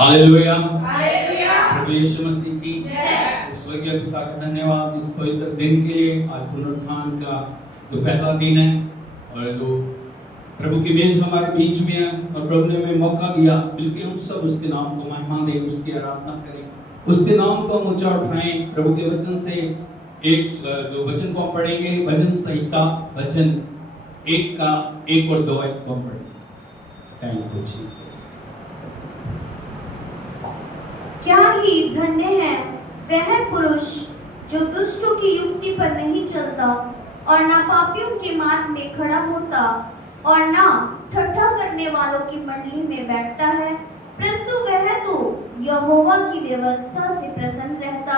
Hallelujah, hallelujah. प्रभु यीशु मसीह की जय। स्वर्गीय पिता का धन्यवाद इस पवित्र दिन के लिए। आज पुनरुत्थान का जो पहला दिन है और जो प्रभु की मेज हमारे बीच में है और प्रभु ने हमें मौका दिया, बिल्कुल हम सब उसके नाम को महिमा दें, उसकी आराधना करें, उसके नाम को हम ऊंचा उठाएं। प्रभु के वचन से एक जो वचन को हम पढ़ेंगे, भजन संहिता वचन 1 का 1 और 2 को हम पढ़ेंगे। Thank you Jesus. क्या ही धन्य है वह पुरुष जो दुष्टों की युक्ति पर नहीं चलता और ना पापियों के मार्ग में खड़ा होता और ना ठट्ठा करने वालों की मंडली में बैठता है, परंतु वह तो यहोवा की व्यवस्था से प्रसन्न रहता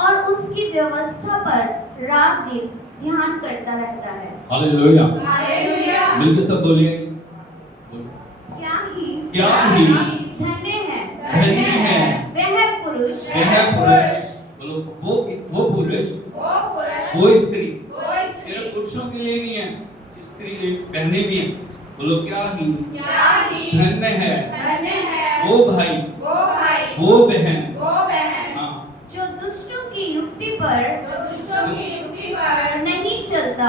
और उसकी व्यवस्था पर रात दिन ध्यान करता रहता है। Hallelujah, hallelujah. मिलकर सब बोलिए, क्या ही धन्य है धन्य है वह पुरुष वह पुरुष, बोलो वो पुरुष, वो स्त्री, सिर्फ पुरुषों के लिए नहीं है, स्त्री बहनें भी हैं। बोलो क्या ही धन्य है वो भाई वो बहन, हाँ, जो दुष्टों की युक्ति पर नहीं चलता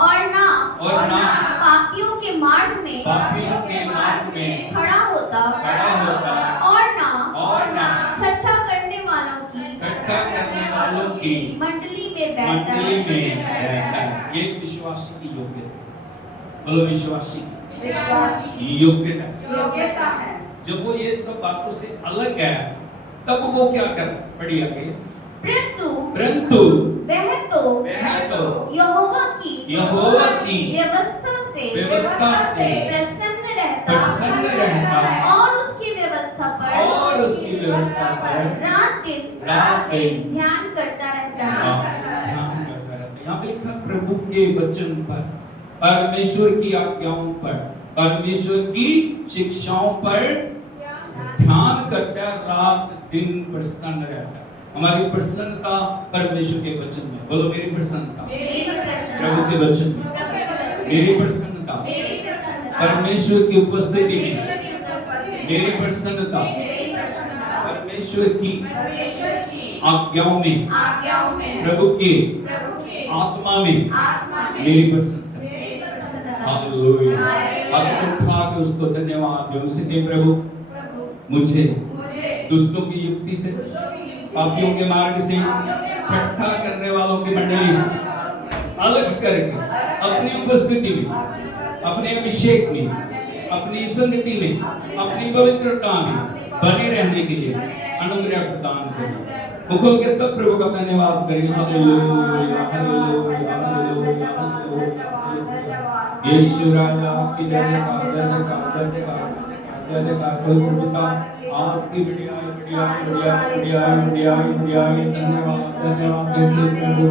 और ना पापियों के मार्ग में खड़ा होता और ना ठट्ठा करने वालों की मंडली में बैठता है। ये विश्वासी की योग्यता, बोलो विश्वासी की योग्यता। है। जब वो ये सब बातों से अलग है, तब वो क्या कर पढ़ी आगे, परंतु वह तो यहोवा की व्यवस्था से प्रसन्न रहता और उसकी व्यवस्था पर रात दिन ध्यान करता रहता है। यहाँ पे लिखा प्रभु के वचन पर, परमेश्वर की आज्ञाओं पर, परमेश्वर की शिक्षाओं पर ध्यान करता है, रात दिन प्रसन्न रहता है। हमारी प्रसन्नता परमेश्वर के वचन में, बोलो मेरी प्रसन्नता प्रभु के वचन में, मेरी प्रसन्नता परमेश्वर की उपस्थिति में, मेरी प्रसन्नता परमेश्वर की आज्ञाओं में, प्रभु की आत्मा में मेरी प्रसन्नता। हालेलुया। अब उठा के उसको धन्यवाद दे, उसे कहे प्रभु मुझे दुष्टों की युक्ति से, पापियों के मार्ग से, ठट्ठा करने वालों की मंडली से अलग करके अपनी उपस्थिति में, अपने अभिषेक में, अपनी संगति में, अपनी पवित्रता में बने रहने के लिए अनुग्रह प्रदान करें। मुकुल के सब प्रभु का धन्यवाद करें। हालेलुया, हालेलुया, हालेलुया, यीशु राजा की जय आपकी धन्यवाद देते प्रभु,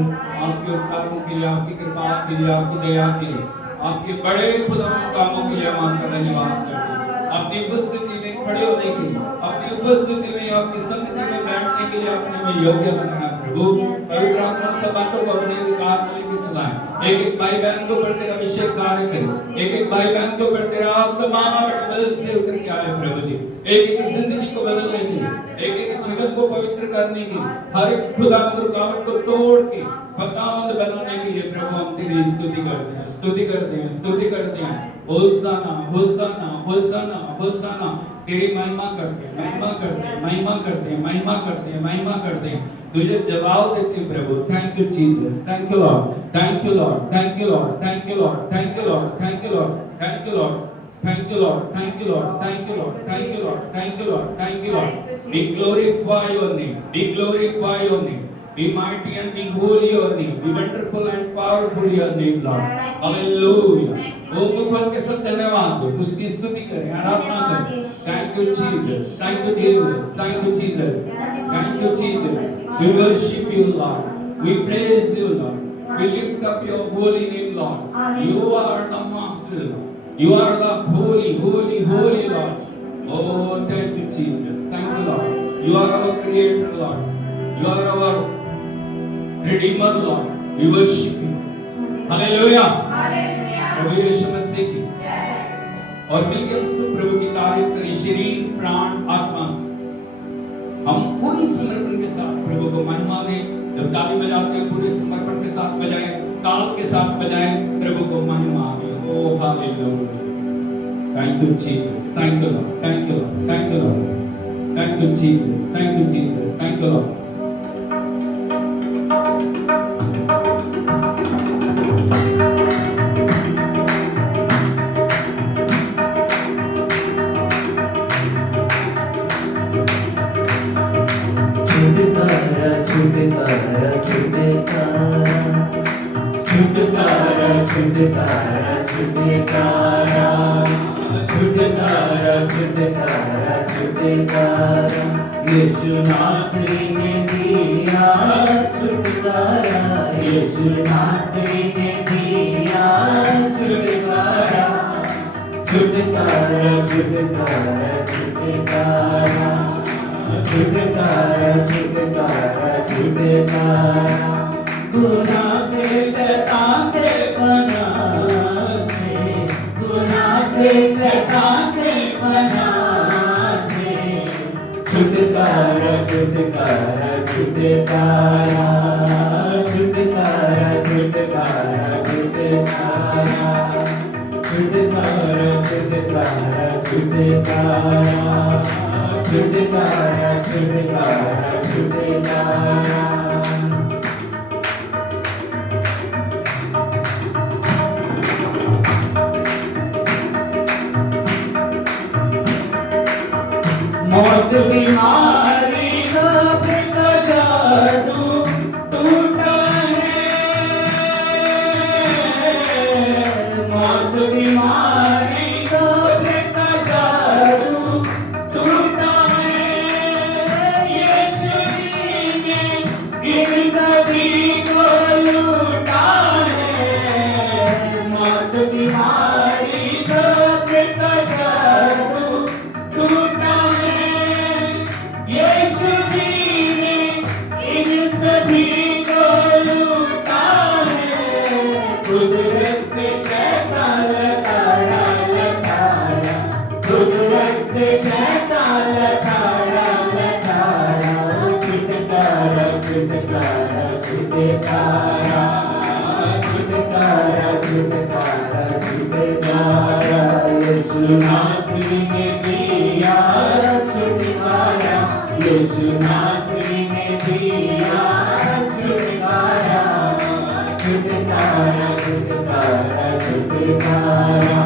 आपके उपकारों के लिए, आपकी कृपा के लिए, आपकी दया के लिए, आपके बड़े खुदा कामों के लिए हम आपका धन्यवाद करते हैं। अपनी उपस्थिति में खड़े होने के लिए, अपनी उपस्थिति में, आपकी संगति में बैठने के लिए आपने हमें योग्य बनाया प्रभु। पवित्र आत्मा सब बातों को अपने साथ में लेकर चलाएं। एक भाई बहन को पर तेरा अभिषेक कार्य करें, एक भाई बहन को पर तेरा आपका मामा बदल से उतर के आए प्रभु जी। एक जिंदगी को बदलने के लिए, एक जीवन को पवित्र करने के लिए, हर एक खुदावंद रुकावट को तोड़ के खुदावंद बनाने के लिए प्रभु हम तेरी स्तुति करते हैं, स्तुति करते हैं, स्तुति करते हैं। होसाना होसाना होसाना होसाना, तेरी महिमा करते हैं, महिमा करते हैं, महिमा करते हैं, महिमा करते हैं, महिमा करते हैं, तुझे जवाब देते हैं प्रभु। Thank you Jesus, thank you Lord, thank you Lord, thank you Lord, thank you Lord, thank you Lord, thank you Lord, thank you Lord, thank you Lord, thank you Lord, thank you Lord, thank you Lord, thank you Lord, thank you Lord. We glorify your name, we glorify your name, be mighty and be holy your name, be wonderful and powerful your name Lord. Hallelujah. वो मुखर के सब धन्यवाद दो, उसकी स्तुति करें, आराधना करें। Thank you Jesus, thank you Jesus, thank you Jesus, thank you Jesus. We worship you Lord, we praise you Lord, we lift up your holy name Lord. You are the master Lord. You are the holy, holy, holy Lord. Oh, thank you, Jesus. Thank you, Lord. You are our Creator, Lord. You are our Redeemer, Lord. We worship you. Hallelujah. Hallelujah. प्रभु यीशु मसीह की जय। और मिलकर उस प्रभु की तारीफ करें शरीर प्राण आत्मा से। हम पूर्ण समर्पण के साथ प्रभु को महिमा दें। जब ताली बजाते हैं पूरे समर्पण के साथ बजाएं, ताल के साथ बजाएं, प्रभु को महिमा दें। ओ hallelujah. Thank you Jesus, thank you Lord, thank you Lord, thank you Lord, thank you Jesus, thank you Jesus, thank you Lord. छुटकारा छुटकारा छुटकारा छुटकारा छुटकारा छुटकारा छुटकारा यीशु नासरी ने दिया छुटकारा यीशु नासरी ने दिया छुटकारा छुटकारा छुटकारा छुटकारा छुटकारा छुटकारा छुटकारा गुनाह से शैतान से पनाह से गुनाह से शैतान से पनाह से छुटकारा छुटकारा छुटकारा छुटकारा छुटकारा छुटकारा छुटकारा छुटकारा छुटकारा छुटकारा छुटकारा छुटकारा मौत बीमारी घबरे का जादू टूटा है मौत बीमारी घबरे का जादू टूटा है यीशु ने इन सभी को लूटा है मौत बीमारी घबरे का जादू टूटा है यीशु जी ने इन सभी को लूटा है कुदरत से शैतान लताड़ा लताड़ा कुदरत से शैतान लताड़ा लताड़ा छुटकारा छुटकारा छुटकारा छुटकारा छुटकारा छुटकारा यीशु नासरी ने दिया छुटकारा यीशु नासरी ने दिया छुटकारा छुटकारा छुटकारा छुटकारा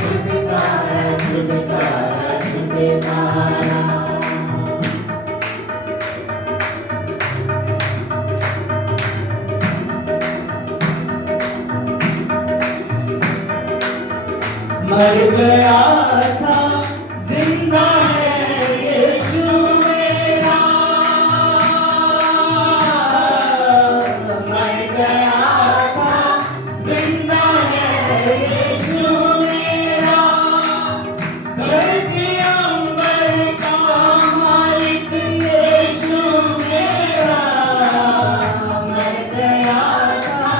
छुटकारा छुटकारा छुटकारा मर गया था जिंदा है यीशु मेरा मर गया था जिंदा है यीशु मेरा धरती अंबर का मालिक यीशु मेरा मर गया था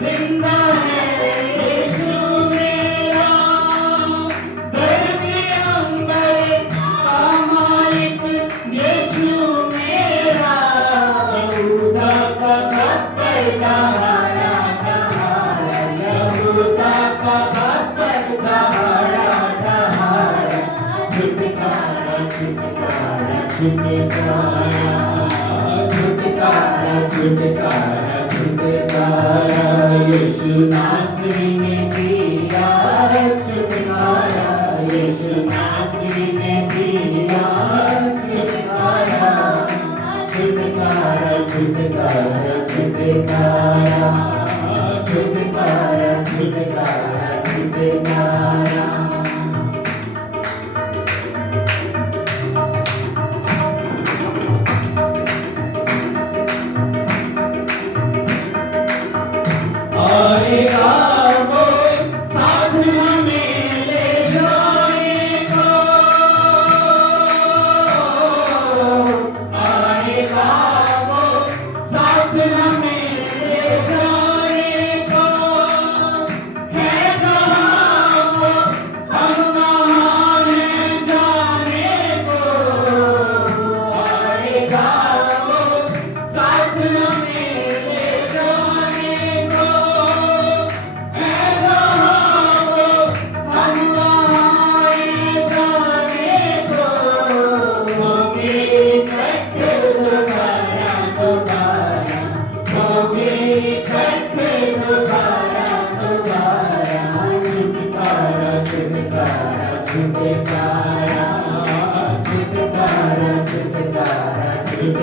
जिंदा है यीशु मेरा धरती अंबर का मालिक यीशु मेरा यहूदा का पत्थर दहाड़ा दहाड़ा यहूदा का पत्थर दहाड़ा दहाड़ा छुटकारा छुटकारा छुटकारा छुटकारा छुटकारा छुटकारा यीशु नासरी ने दिया छुटकारा यीशु नासरी ने दिया छुटकारा छुटकारा छुटकारा छुटकारा छुटकारा छुटकारा छुटकारा आएगा वो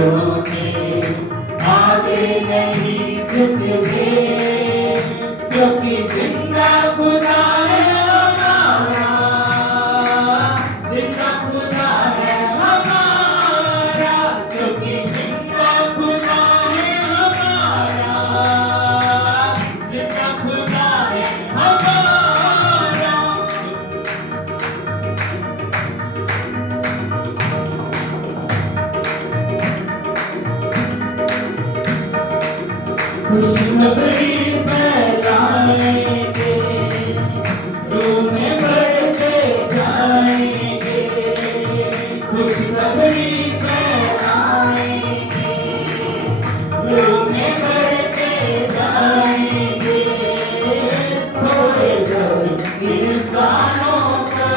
झुकोगे, आगे नहीं झुकोगे, क्योंकि जिंदा खुदा है हमारा, जिंदा खुदा है हमारा, क्योंकि जिंदा खुदा है हमारा, जिंदा खुदा है हमारा। खुशखबरी फैलाएंगे, रूह में बढ़ते जाएंगे, खुशखबरी फैलाएंगे, रूह में बढ़ते जाएंगे, खोए सब इंसानों को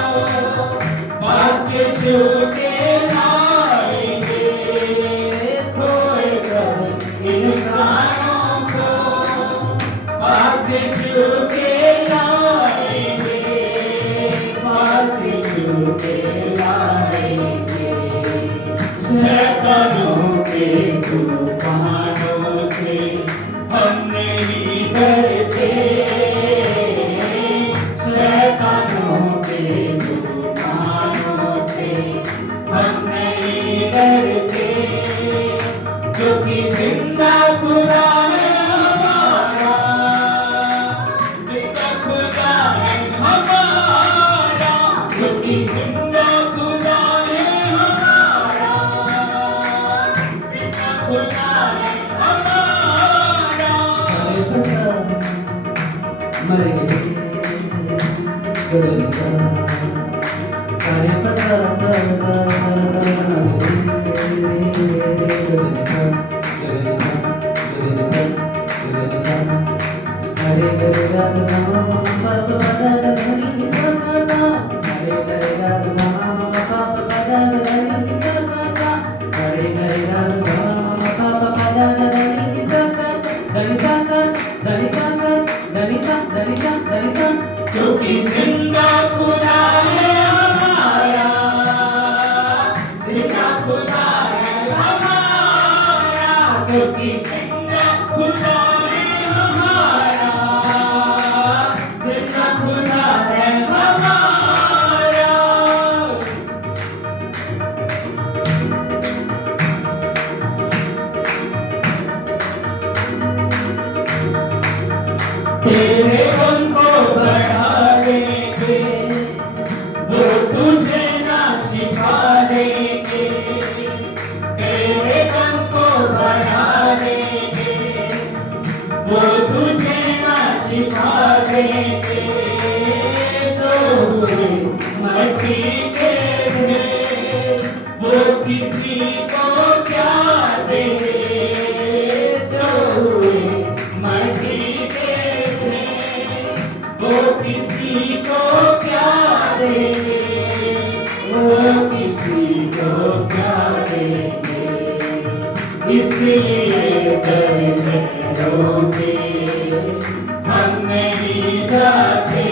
पास यीशु के लाएंगे, खोए सब इंसानों को पास यीशु के लाएंगे, पास यीशु के लाएंगे। शैतानों के तूफानों से हम नहीं डरते, शैतानों के तूफानों से हम नहीं डरते, क्योंकि जिंदा खुदा है हमारा, जिंदा खुदा है हमारा, क्योंकि जिंदा खुदा है हमारा, जिंदा खुदा है हमारा। सारे पसा मर क्योंकि जिंदा खुदा है हमारा, जिंदा खुदा है हमारा, क्योंकि जिंदा खुदा है हमारा, जिंदा खुदा है हमारा। तेरे गुण को बढ़ा देंगे, वो तुझे ना सिखा देंगे, तेरे गुण को बढ़ा देंगे, वो तुझे ना सिखा देंगे, जो हुए मट्टी के थे वो किसी को क्या देंगे, जो हुए मट्टी वो किसी को क्या देंगे, वो किसी को क्या देंगे, इसलिए डरोगे हम नहीं जाते,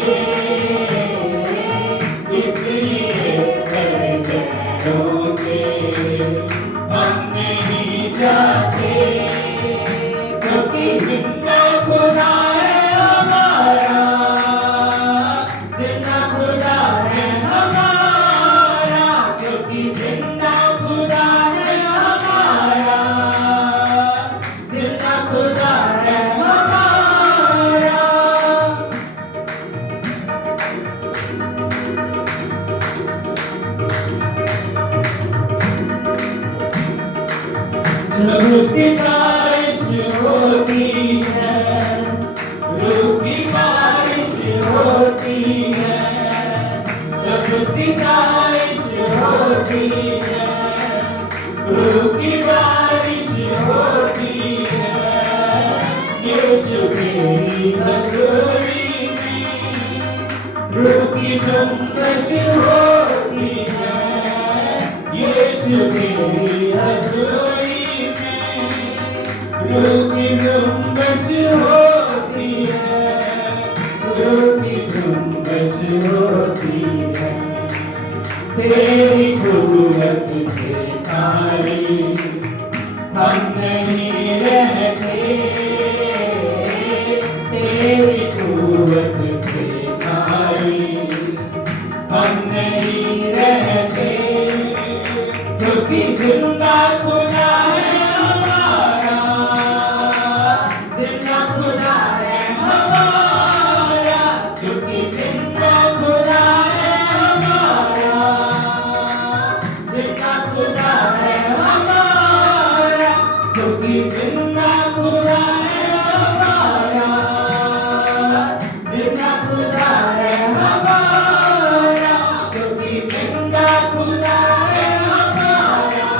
इसलिए डरोगे हम नहीं जाते, क्योंकि जिंदा खुदा है हमारा, जिंदा खुदा है हमारा, क्योंकि जिंदा खुदा है हमारा, जिंदा खुदा है हमारा। जब सितारिश होती है, रूह की बारिश होती है, जब सितारिश होती है, रूह की बारिश होती है, यीशु तेरी हज़ूरी में रूह की जुम्बश होती है, यीशु तेरी हज़ूरी में रूह की जुम्बश होती है, रूह की जुम्बश होती है। तेरी कुव्वत से खाली हम नहीं रहते तेरी कुव्वत से भाई, हम नहीं रहते क्योंकि जिंदा खुदा है हमारा, जिंदा खुदा है हमारा, क्योंकि जिंदा खुदा है हमारा, जिंदा खुदा है हमारा, क्योंकि जिंदा खुदा है हमारा, जिंदा खुदा है हमारा, क्योंकि जिंदा खुदा है हमारा,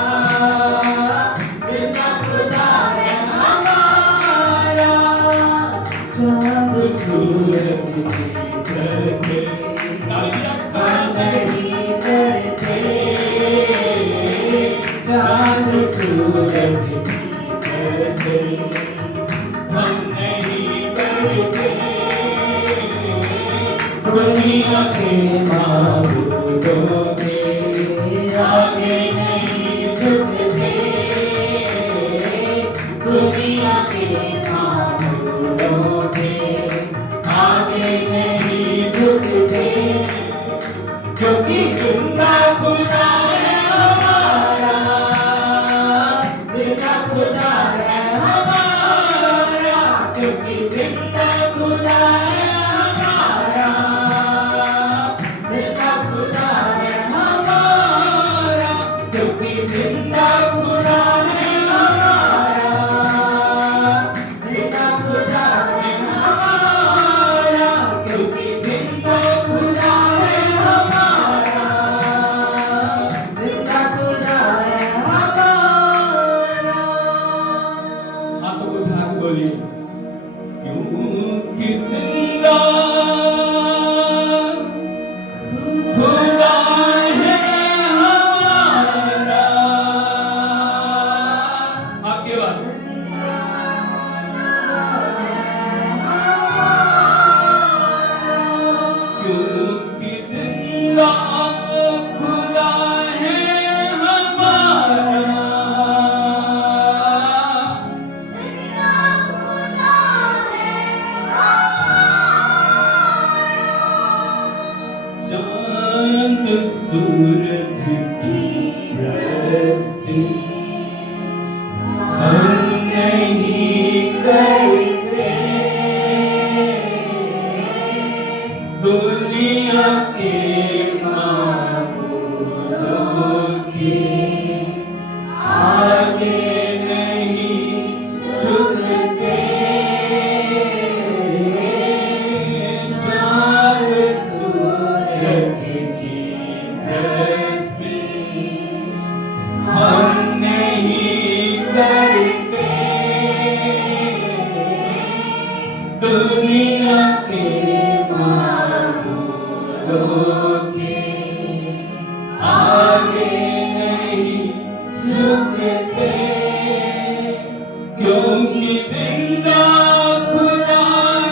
जिंदा खुदा है हमारा। चांद सूरज की करते चांद नहीं करते, चांद सूरज की करते हम नहीं करते, दुनिया के माबूदों के आगे नहीं झुकते, दुनिया के माबूदों के आगे नहीं झुकते, क्योंकि जिंदा खुदा है हमारा, जिंदा खुदा है हमारा, क्योंकि जिंदा खुदा है हमारा, जिंदा खुदा है हमारा, क्योंकि जिंदा खुदा है हमारा, जिंदा खुदा है हमारा, क्योंकि जिंदा खुदा है हमारा, जिंदा खुदा है हमारा। हाथों को उठा के बोलिए, क्योंकि जिंदा खुदा है हमारा। आपके बाद क्योंकि जिंदा खुदा है हमारा, जिंदा खुदा है चांद सूरज की रस्ती हम नहीं करते, दुनिया के माबूदों के आगे नहीं झुकते, चांद सूरज की रस्ती हम नहीं करते, दुनिया के माबूदों के आगे नहीं झुकते, क्योंकि जिंदा खुदा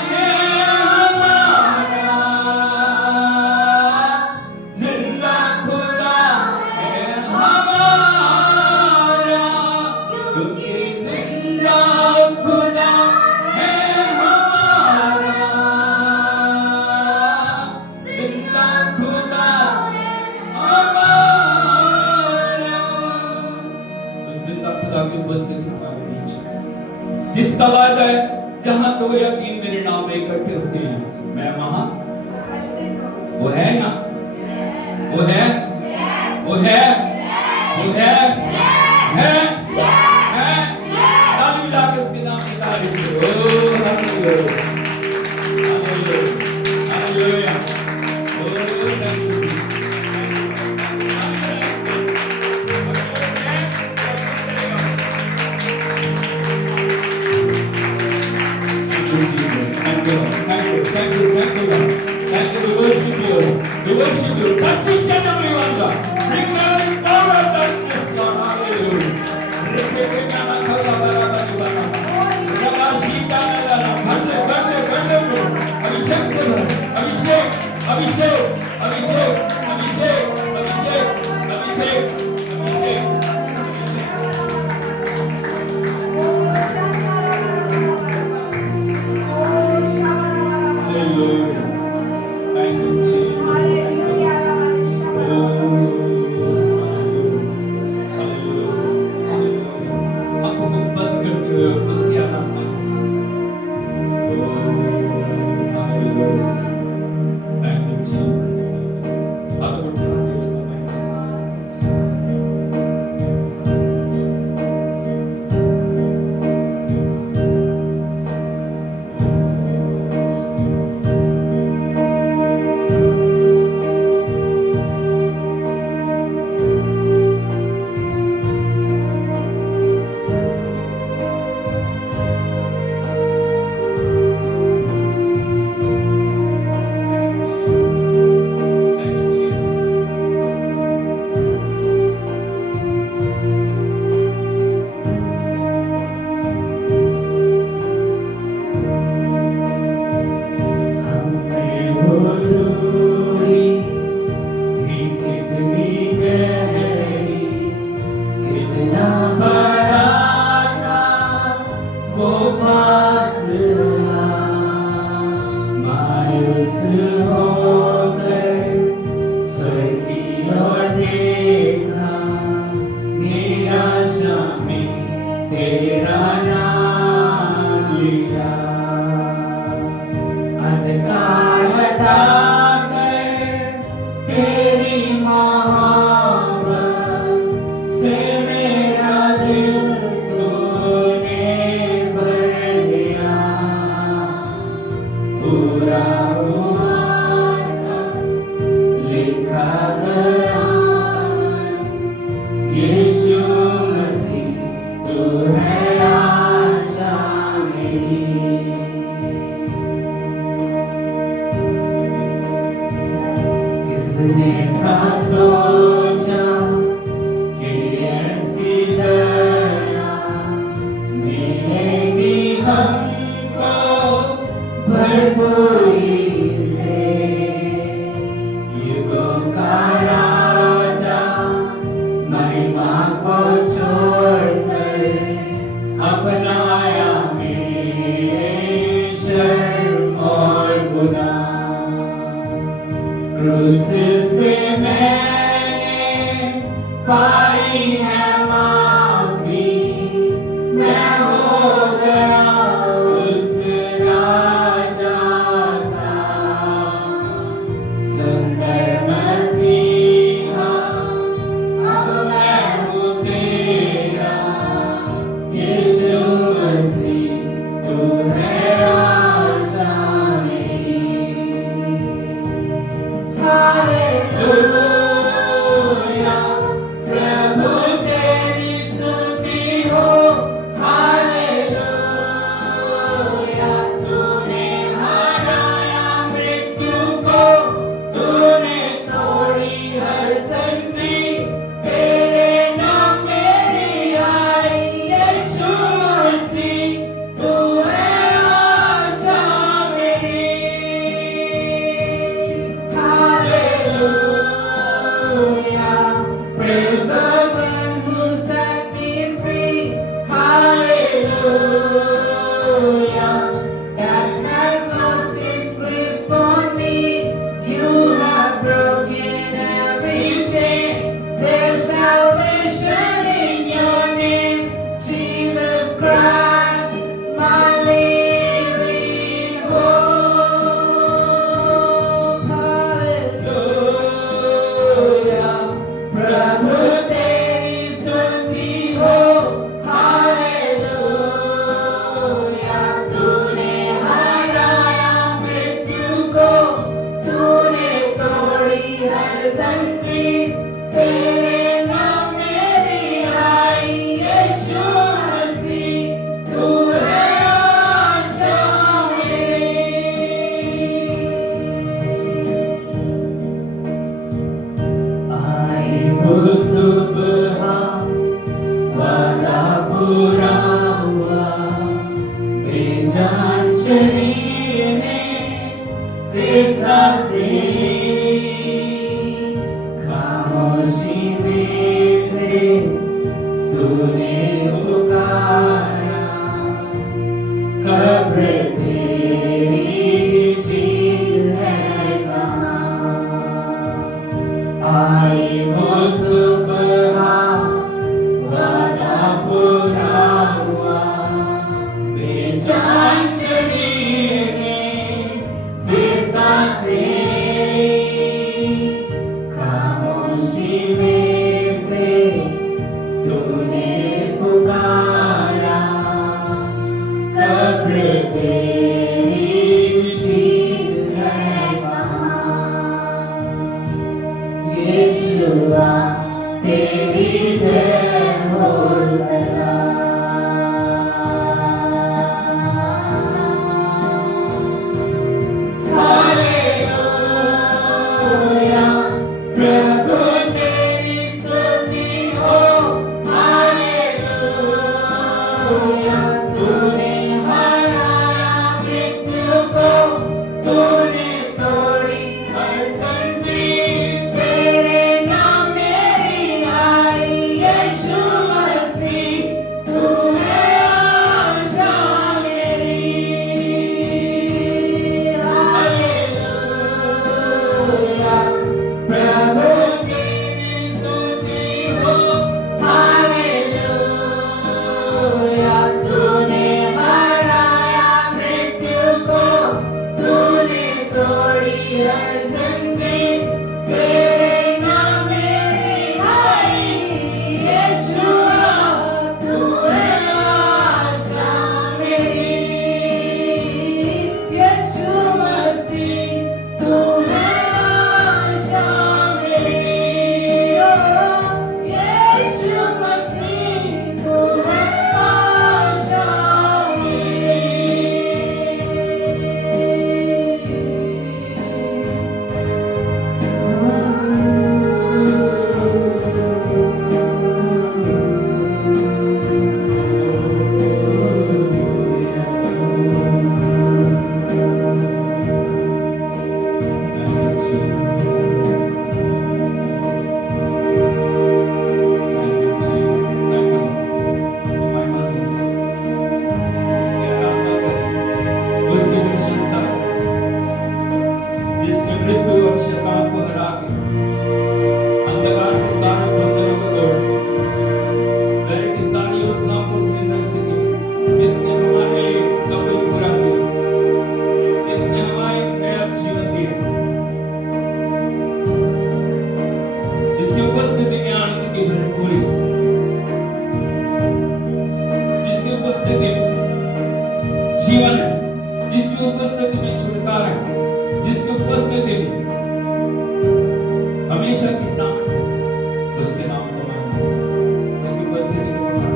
है हमारा, जिंदा खुदा है हमारा, क्योंकि जिंदा खुदा है हमारा, जिंदा खुदा है हमारा। उस जिंदा खुदा की उपस्थिति हमारे बीच है, जिसका वादा है जहां दो या तीन मेरे नाम में इकट्ठे होते हैं मैं वहां, वो है ना, वो है, वो है, वो है, है, है। ताली मिला के उसके नाम की तारीफ करो। Hallelujah, hallelujah, hallelujah. Thank you, thank you, thank you, thank you, Lord. Thank you, we worship you. We worship you. Touch each and every one, God. Bring every power of darkness, Lord. Hallelujah. अभिषेक और देखा निराशा में तेरा नाम लिया। अंधकार हटाकर तेरी मोहब्बत से मेरा दिल तूने भर लिया। पूरा हुआ सब लिखा गया, यीशु मसीह तू है आशा मेरी। किसने था सोचा कि ऐसी दया मिलेगी हमको भरपूरी से। युगों का राजा महिमा को छोड़कर अपनाया मेरे शर्म और गुनाह। क्रूस से मैंने पाई है माफी, मैं हो गया उस राजा का। सुंदर मसीहा अब मैं हूँ तेरा, यीशु मसीह तू है आशा मेरी। हालेलुया प्रभु तेरी स्तुति हो। हालेलुया तूने हराया मृत्यु को, तूने तोड़ी हर संसी, तेरे नाम मेरी आई यीशु मसीह तू है आशा मेरी। Hallelujah, praise the one who set me free. Hallelujah, darkness lost its grip on me. You have broken every chain. There's salvation in your name, Jesus Christ, my living hope. Hallelujah, प्रभु तेरी स्तुति हो। Hallelujah तूने हराया मृत्यु को, तूने तोड़ी हर संसी, तेरे नाम मेरी आई यीशु मसीह तू है आशा मेरी। आई वो सुबह वादा पूरा हुआ, बेजान शरीर में फिर सांसें ली। खामोशी में से तूने पुकारा, कब्र तेरी चीर है कहाँ। आई वो सुबह वादा पूरा हुआ, बेजान शरीर में फिर सांसें ली। खामोशी में से तूने पुकारा, कब्र तेरी चीर है कहाँ। यीशुआ तेरी जय हो सदा। हालेलुया प्रभु तेरी स्तुति हो। हालेलुया तूने हराया मृत्यु को, तूने तोड़ी हर संसी, तेरे नाम मेरी आई यीशु मसीह तू जिसकी उपस्थिति में आनंद की भरपूरी, जिसकी उपस्थिति में जीवन है, जिसकी उपस्थिति में छुटकारा है, जिसकी उपस्थिति में हमेशा की सामर्थ, उसके नाम को मानो, उसकी उपस्थिति को मानो।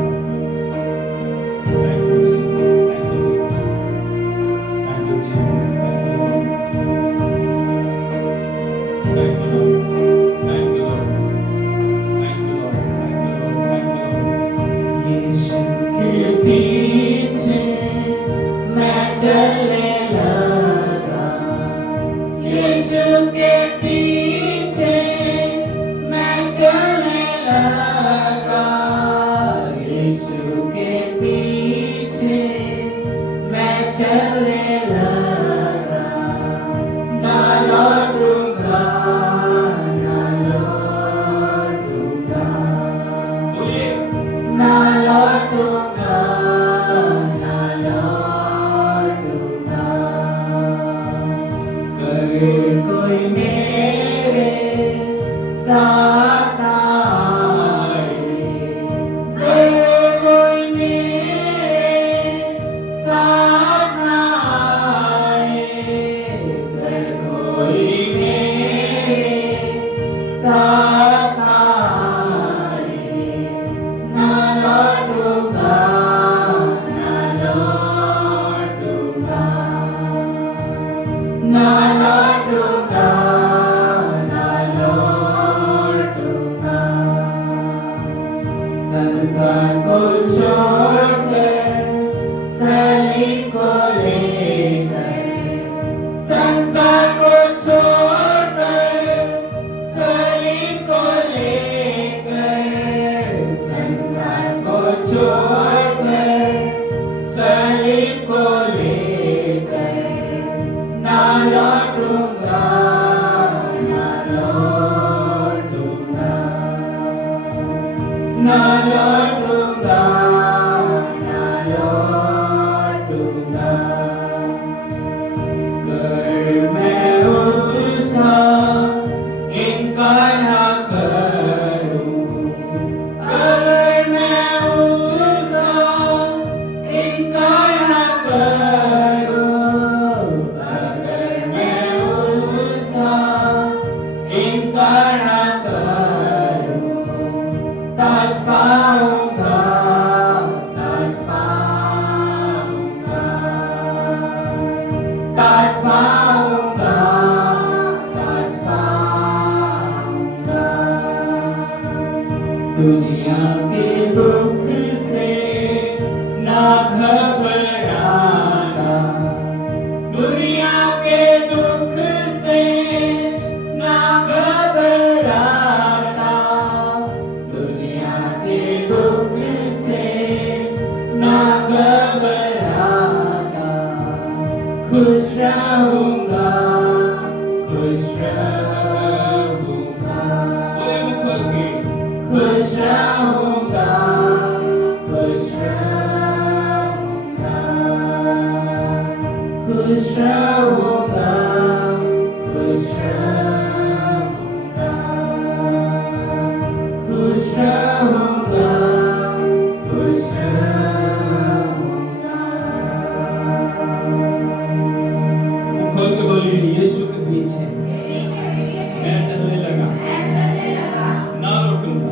Thank you, Jesus. Thank you, Jesus. Thank you, Lord. Thank you, Lord. Thank you, Lord. Thank you, Lord. Thank you, Lord. Thank you, Lord. यीशु के पीछे मैं चलने लगा, यीशु के पीछे मैं चलने लगा, यीशु के पीछे मैं चलने लगा, ना लौटूंगा, ना लौटूंगा, बोलिए, ना लौटूंगा, ना लौटूंगा। करे कोई मेरे साथ आए, करे कोई मेरे साथ आए, करे कोई मेरे साथ आए, ना लौटूंगा, ना लौटूंगा, ना लौटूंगा, ना लौटूंगा। संसार को छोड़कर, सलीब को लेकर, संसार को छोड़कर, सलीब को लेकर, संसार को छोड़कर, सलीब को लेकर, ना लौटूंगा, ना लौटूंगा, ना लौटूंगा, ना लौटूंगा। कर मैं उसका इनकार ना करूं, अगर मैं उसका इनकार ना करूं, अगर मैं उसका इनकार ना करूं, ताज पाऊंगा, ताज पाऊंगा, ताज पाऊंगा, ताज पाऊंगा। दुनिया के दुख से ना घबराना, दुनिया के दुख से ना घबराना, दुनिया के दुख से ना घबराना। खुश रहूंगा, खुश रहूंगा, बोले मत बोल के, खुश रहूंगा, खुश रहूंगा, खुश रहूंगा, खुश रहूंगा, खुश रहूंगा, खुश रहूंगा। खोल के बोलिए, यीशु के पीछे मैं चलने लगा, ना लौटूंगा,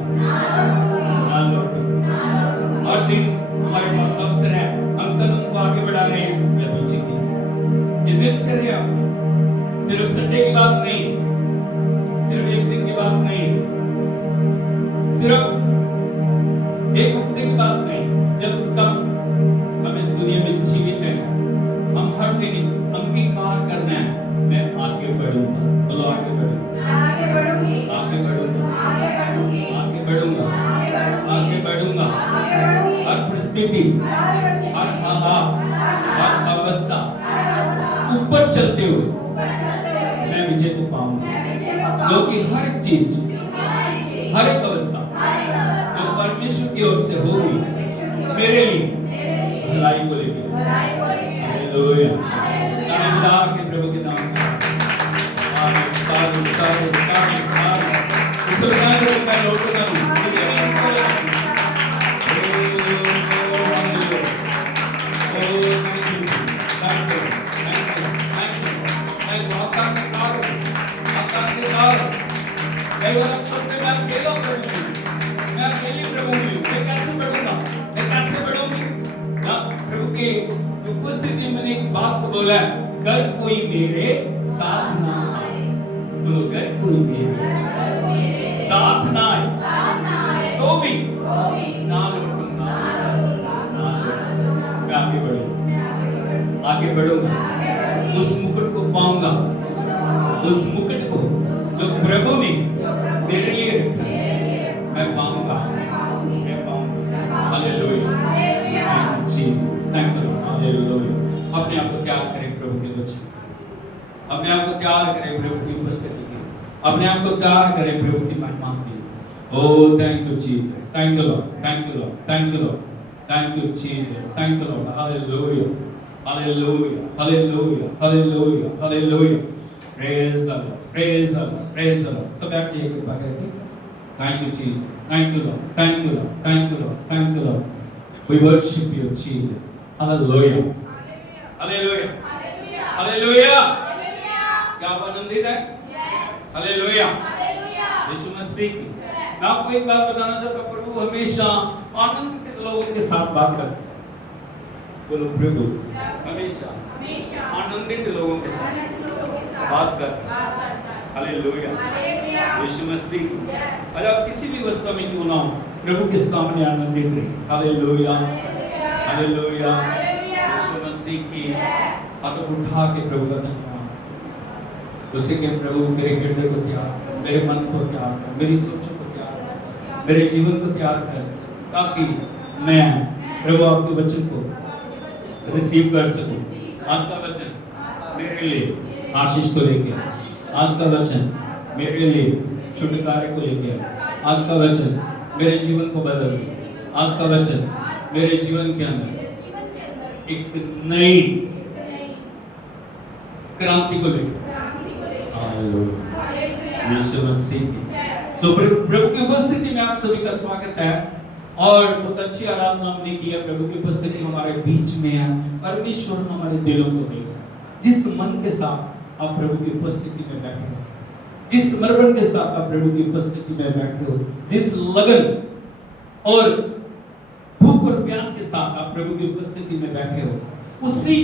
ना लौटूंगा। हर दिन हमारे पास अवसर है, हम कदम को आगे बढ़ा रहे हैं या पीछे की। ये दिनचर्या सिर्फ संडे की बात नहीं, सिर्फ एक दिन की बात नहीं, सिर्फ एक हफ्ते की बात नहीं। जब तक हम इस दुनिया में जीवित हैं, हम हर दिन अंगीकार करना है, मैं आगे बढ़ूंगा। बोलो आगे बढ़ूंगा, आगे बढ़ूंगी, आगे बढ़ूंगा, आगे बढ़ूंगी, आगे बढ़ूंगा, आगे बढ़ूंगा। आगे बढ़ूंगी, हर परिस्थिति, हर हालात, हर अवस्था ऊपर चलते हुए मैं विजय को पाऊंगा, क्योंकि हर एक चीज, हर एक अवस्था जो परमेश्वर की ओर से होगी मेरे लिए भलाई को लेकर। हालेलुया, धन्यवाद के प्रभु के नाम में। आमीन। स्तुति कई बार आप सोचते हैं मैं अकेला प्रभु हूँ, मैं अकेली प्रभु हूँ, मैं कैसे बढ़ूंगा, मैं कैसे बढ़ूंगी? ना प्रभु की उपस्थिति में मैंने एक बात को बोला है, अगर कोई मेरे साथ ना आए, बोलो अगर कोई मेरे साथ ना आए, तो भी ना लौटूंगा, मैं आगे बढ़ूंगा, उस मुकुट को पाऊंगा, उस मुकुट को जो प्रभु ने मेरे लिए रखा है, मैं पाऊंगा। Hallelujah, thank you, hallelujah. अपने आप को त्याग करें प्रभु के वचन, अपने आप को त्याग करें प्रभु की उपस्थिति के, अपने आप को त्याग करें प्रभु की महिमा के लिए। Oh thank you Jesus, thank you Lord, thank you Lord, thank you Lord, thank you Jesus, thank you Lord, hallelujah, hallelujah, hallelujah, hallelujah, hallelujah. Praise the Lord, praise the Lord, praise the Lord। सब बैठ जाइए कृपा करके। Thank you Jesus, thank you Lord, thank you Lord, thank you Lord, thank you Lord। We worship you Jesus, hallelujah, hallelujah, hallelujah। क्या आप आनंदित हैं? Hallelujah, यीशु मसीह की। मैं आपको एक बात बताना चाहता हूँ, प्रभु हमेशा आनंदित लोगों के साथ बात करते हैं। बोलो प्रभु हमेशा आनंदित लोगों के साथ बात करता है। हालेलुया, यीशु मसीह की। अगर आप किसी भी अवस्था में क्यों ना हो, प्रभु के सामने आनंदित रहिए। हालेलुया, हालेलुया, यीशु मसीह की। हाथ उठा के प्रभु का धन्यवाद। उसी के प्रभु मेरे हृदय को त्याग, मेरे मन को त्याग कर, मेरी सोचों को त्याग कर, मेरे जीवन को त्याग कर, ताकि मैं प्रभु आपके वचन को रिसीव कर सकूं। आज का वचन मेरे लिए आशीष को लेके, आज का वचन मेरे लिए छुटकारे को लेके, आज का वचन मेरे जीवन को बदल, आज का वचन मेरे जीवन के अंदर एक नई क्रांति को लेके। हालेलुया, यीशु मसीह की। सो प्रभु की उपस्थिति में आप सभी का स्वागत है और बहुत अच्छी आराधना हमने की है। प्रभु की उपस्थिति हमारे बीच में है, परमेश्वर हमारे दिलों को देख रहा है। जिस मन के साथ आप प्रभु की उपस्थिति में बैठे हो, जिस समर्पण के साथ आप प्रभु की उपस्थिति में बैठे हो, जिस लगन और भूख और प्यास के साथ आप प्रभु की उपस्थिति में बैठे हो, उसी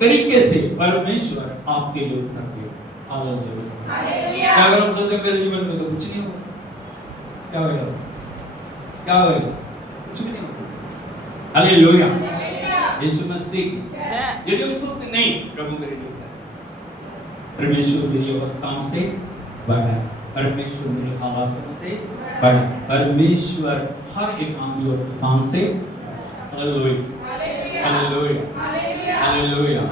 तरीके से परमेश्वर आपके लिए उत्तर देगा। हालेलुया। अगर हम सोचते मेरे जीवन में तो कुछ नहीं होगा, क्या होगा? क्या होगा? कुछ भी नहीं होगा। हालेलुया, यीशु मसीह की। यदि हम सोचते नहीं प्रभु मेरे लिए क्या है, परमेश्वर मेरी अवस्थाओं से बड़ा है, परमेश्वर मेरे हालातों से बड़ा है, परमेश्वर हर एक आंधी और तूफान से। Hallelujah, hallelujah, hallelujah.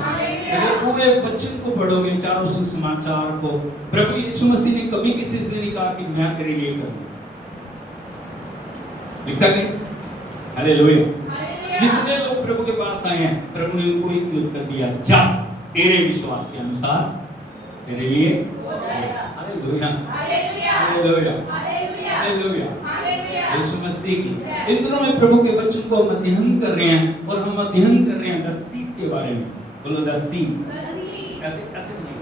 यदि पूरे वचन को पढ़ोगे, चारों सुसमाचार को, प्रभु यीशु मसीह ने कभी किसी से नहीं कहा कि मैं तेरे लिए करूं, लिखा गया। हालेलुया। जितने लोग प्रभु के पास आए हैं, प्रभु ने उनको एक उत्तर दिया, जा तेरे विश्वास के अनुसार तेरे लिए। हालेलुया, हालेलुया, हालेलुया, यीशु मसीह की। इन दिनों में प्रभु के वचन को हम अध्ययन कर रहे हैं और हम अध्ययन कर रहे हैं 10 सीट के बारे में। बोलो 10 सीट। कैसे कैसे नहीं?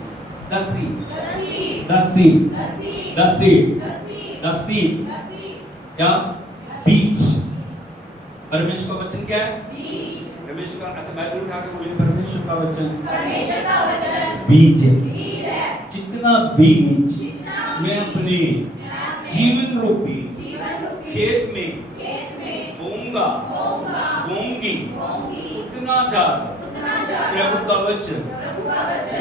10 सीट, 10 सीट, 10 सीट, 10 सीट। क्या? बीज। परमेश्वर का वचन क्या है? बीज। परमेश्वर का, ऐसा बाइबल उठा के बोलिए, परमेश्वर का वचन, परमेश्वर का वचन बीज है। बीज है। जितना बीज मैं अपने जीवन रूपी खेत में बोऊंगा, बोऊंगी, उतना ज्यादा प्रभु का वचन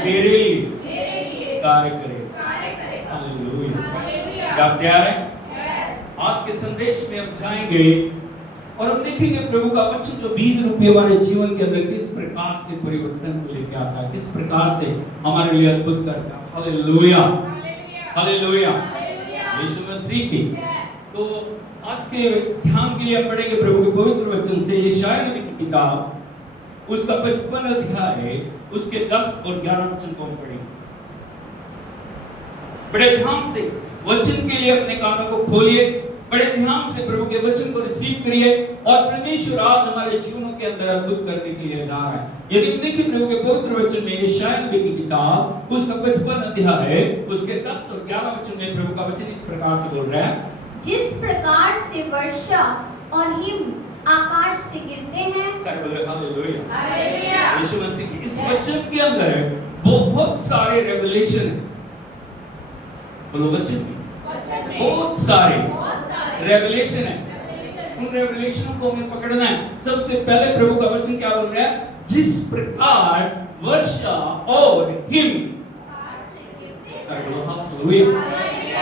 मेरे लिए कार्य करेगा। हालेलुया। क्या तैयार है? आज के संदेश में हम जाएंगे और हम देखेंगे प्रभु का वचन जो बीज रूपी हमारे जीवन के अंदर किस प्रकार से परिवर्तन को लेकर आता है, किस प्रकार से हमारे लिए अद्भुत करता है। हालेलुया, हालेलुया, यीशु मसीह की। तो आज के ध्यान के लिए हम पढ़ेंगे प्रभु के पवित्र वचन से यशायाह नबी की किताब, उसका 55 अध्याय, उसके 10 और 11 वचन को हम पढ़ेंगे। बड़े ध्यान से वचन के लिए अपने कानों को खोलिए, बड़े ध्यान से प्रभु के वचन को रिसीव करिए और परमेश्वर आज हमारे जीवनों के अंदर अद्भुत करने के लिए जा रहा है। यदि हम देखें प्रभु के पवित्र वचन में यशायाह नबी की किताब उसका 55 अध्याय उसके 10 और 11 वचन में प्रभु का वचन इस प्रकार से बोल रहा है, जिस प्रकार से वर्षा और हिम आकाश से गिरते हैं। Hallelujah, hallelujah. यीशु मसीह की इस वचन के अंदर बहुत सारे रेवलेशन है। बोलो वचन में बहुत सारे रेवलेशन है। उन रेवलेशनों को हमें पकड़ना है। सबसे पहले प्रभु का वचन क्या बोल रहा है, जिस प्रकार वर्षा और हिम।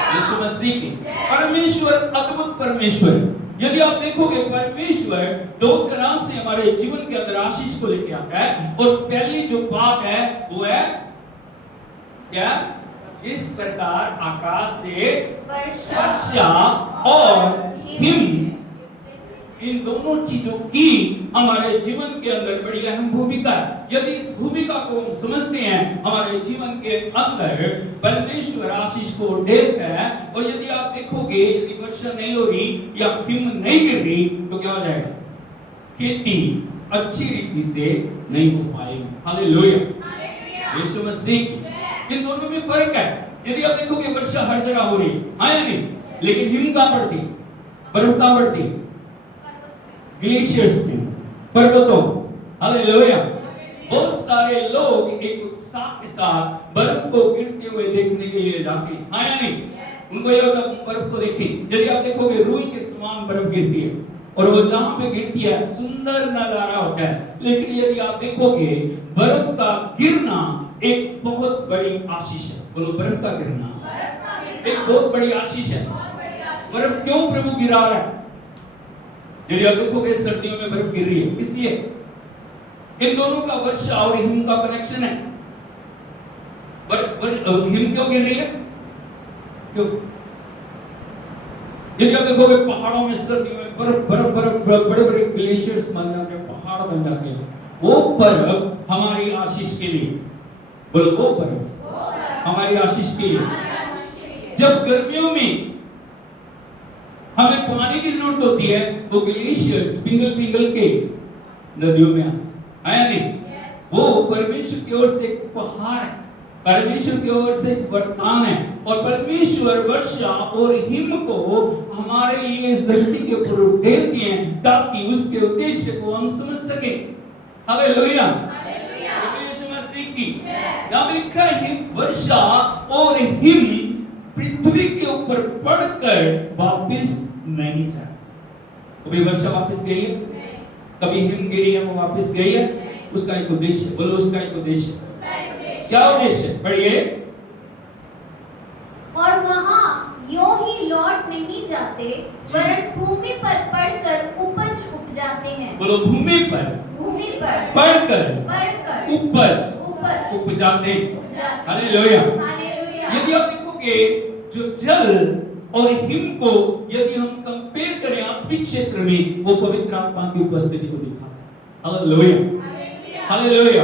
यीशु मसीह की परमेश्वर अद्भुत परमेश्वर है। यदि आप देखोगे परमेश्वर दो तरह से हमारे जीवन के अंदर आशीष को लेके आता है और पहली जो बात है वो है क्या, इस प्रकार आकाश से वर्षा और हिम, इन दोनों चीजों की हमारे जीवन के अंदर बड़ी अहम भूमिका है। यदि इस भूमिका को हम समझते हैं हमारे जीवन के अंदर परमेश्वर आशीष को देता है। और यदि आप देखोगे यदि वर्षा नहीं हो रही या हिम नहीं गिर रही तो क्या हो जाएगा, खेती अच्छी रीति से नहीं हो पाएगी। हालेलुया, यीशु मसीह। इन दोनों में फर्क है। यदि आप देखोगे वर्षा हर जगह हो रही है या नहीं, लेकिन हिम कहां पड़ती, बर्फ कहां पड़ती, ग्लेशियर्स में, पर्वतों। हालेलुया। बहुत सारे लोग एक उत्साह के साथ बर्फ को गिरते हुए देखने के लिए जाते हैं, हाँ या नहीं? उनको ये होता है बर्फ को देखें। यदि आप देखोगे रुई के समान बर्फ गिरती है और वो जहां पे गिरती है सुंदर नजारा होता है। लेकिन यदि आप देखोगे बर्फ का गिरना एक बहुत बड़ी आशीष है। बोलो बर्फ का गिरना एक बहुत बड़ी आशीष है। बर्फ क्यों प्रभु गिरा रहा है? यदि आप देखोगे सर्दियों में बर्फ गिर रही है, इसलिए इन दोनों का वर्षा और हिम का कनेक्शन है। हिम क्यों गिर रही है? क्यों? यदि आप देखोगे पहाड़ों में सर्दियों में बर्फ बड़े बड़े ग्लेशियर्स बन जाते हैं, पहाड़ बन जाते हैं। वो बर्फ हमारी आशीष के लिए, बोलो वो बर्फ हमारी आशीष के लिए। जब गर्मियों में हमें पानी की जरूरत होती है वो ग्लेशियर्स पिघल पिघल के नदियों में आते हैं, नहीं? वो परमेश्वर की ओर से एक उपहार है, परमेश्वर की ओर से एक वरदान है। और परमेश्वर वर्षा और हिम को हमारे लिए इस धरती के ऊपर देते हैं ताकि उसके उद्देश्य को हम समझ सके। हालेलुया, यीशु मसीह की नाम लिखा है, वर्षा और हिम पृथ्वी के ऊपर पड़कर वापस नहीं जाए। कभी वर्षा वापस गई है? कभी हिम गिरी है वो वापस गई है? उसका एक उद्देश्य, बोलो उसका एक उद्देश्य। क्या उद्देश्य? पढ़िए। और वहां यों ही लौट नहीं जाते वरन भूमि पर पड़कर उपज उपजाते हैं। बोलो भूमि पर पड़कर उपज उपजाते हैं। हालेलुया। यदि आप देखोगे जो जल और हिम को यदि हम कंपेयर करें आत्मिक क्षेत्र में, वो पवित्र आत्मा की उपस्थिति को दिखाता है। Hallelujah, hallelujah,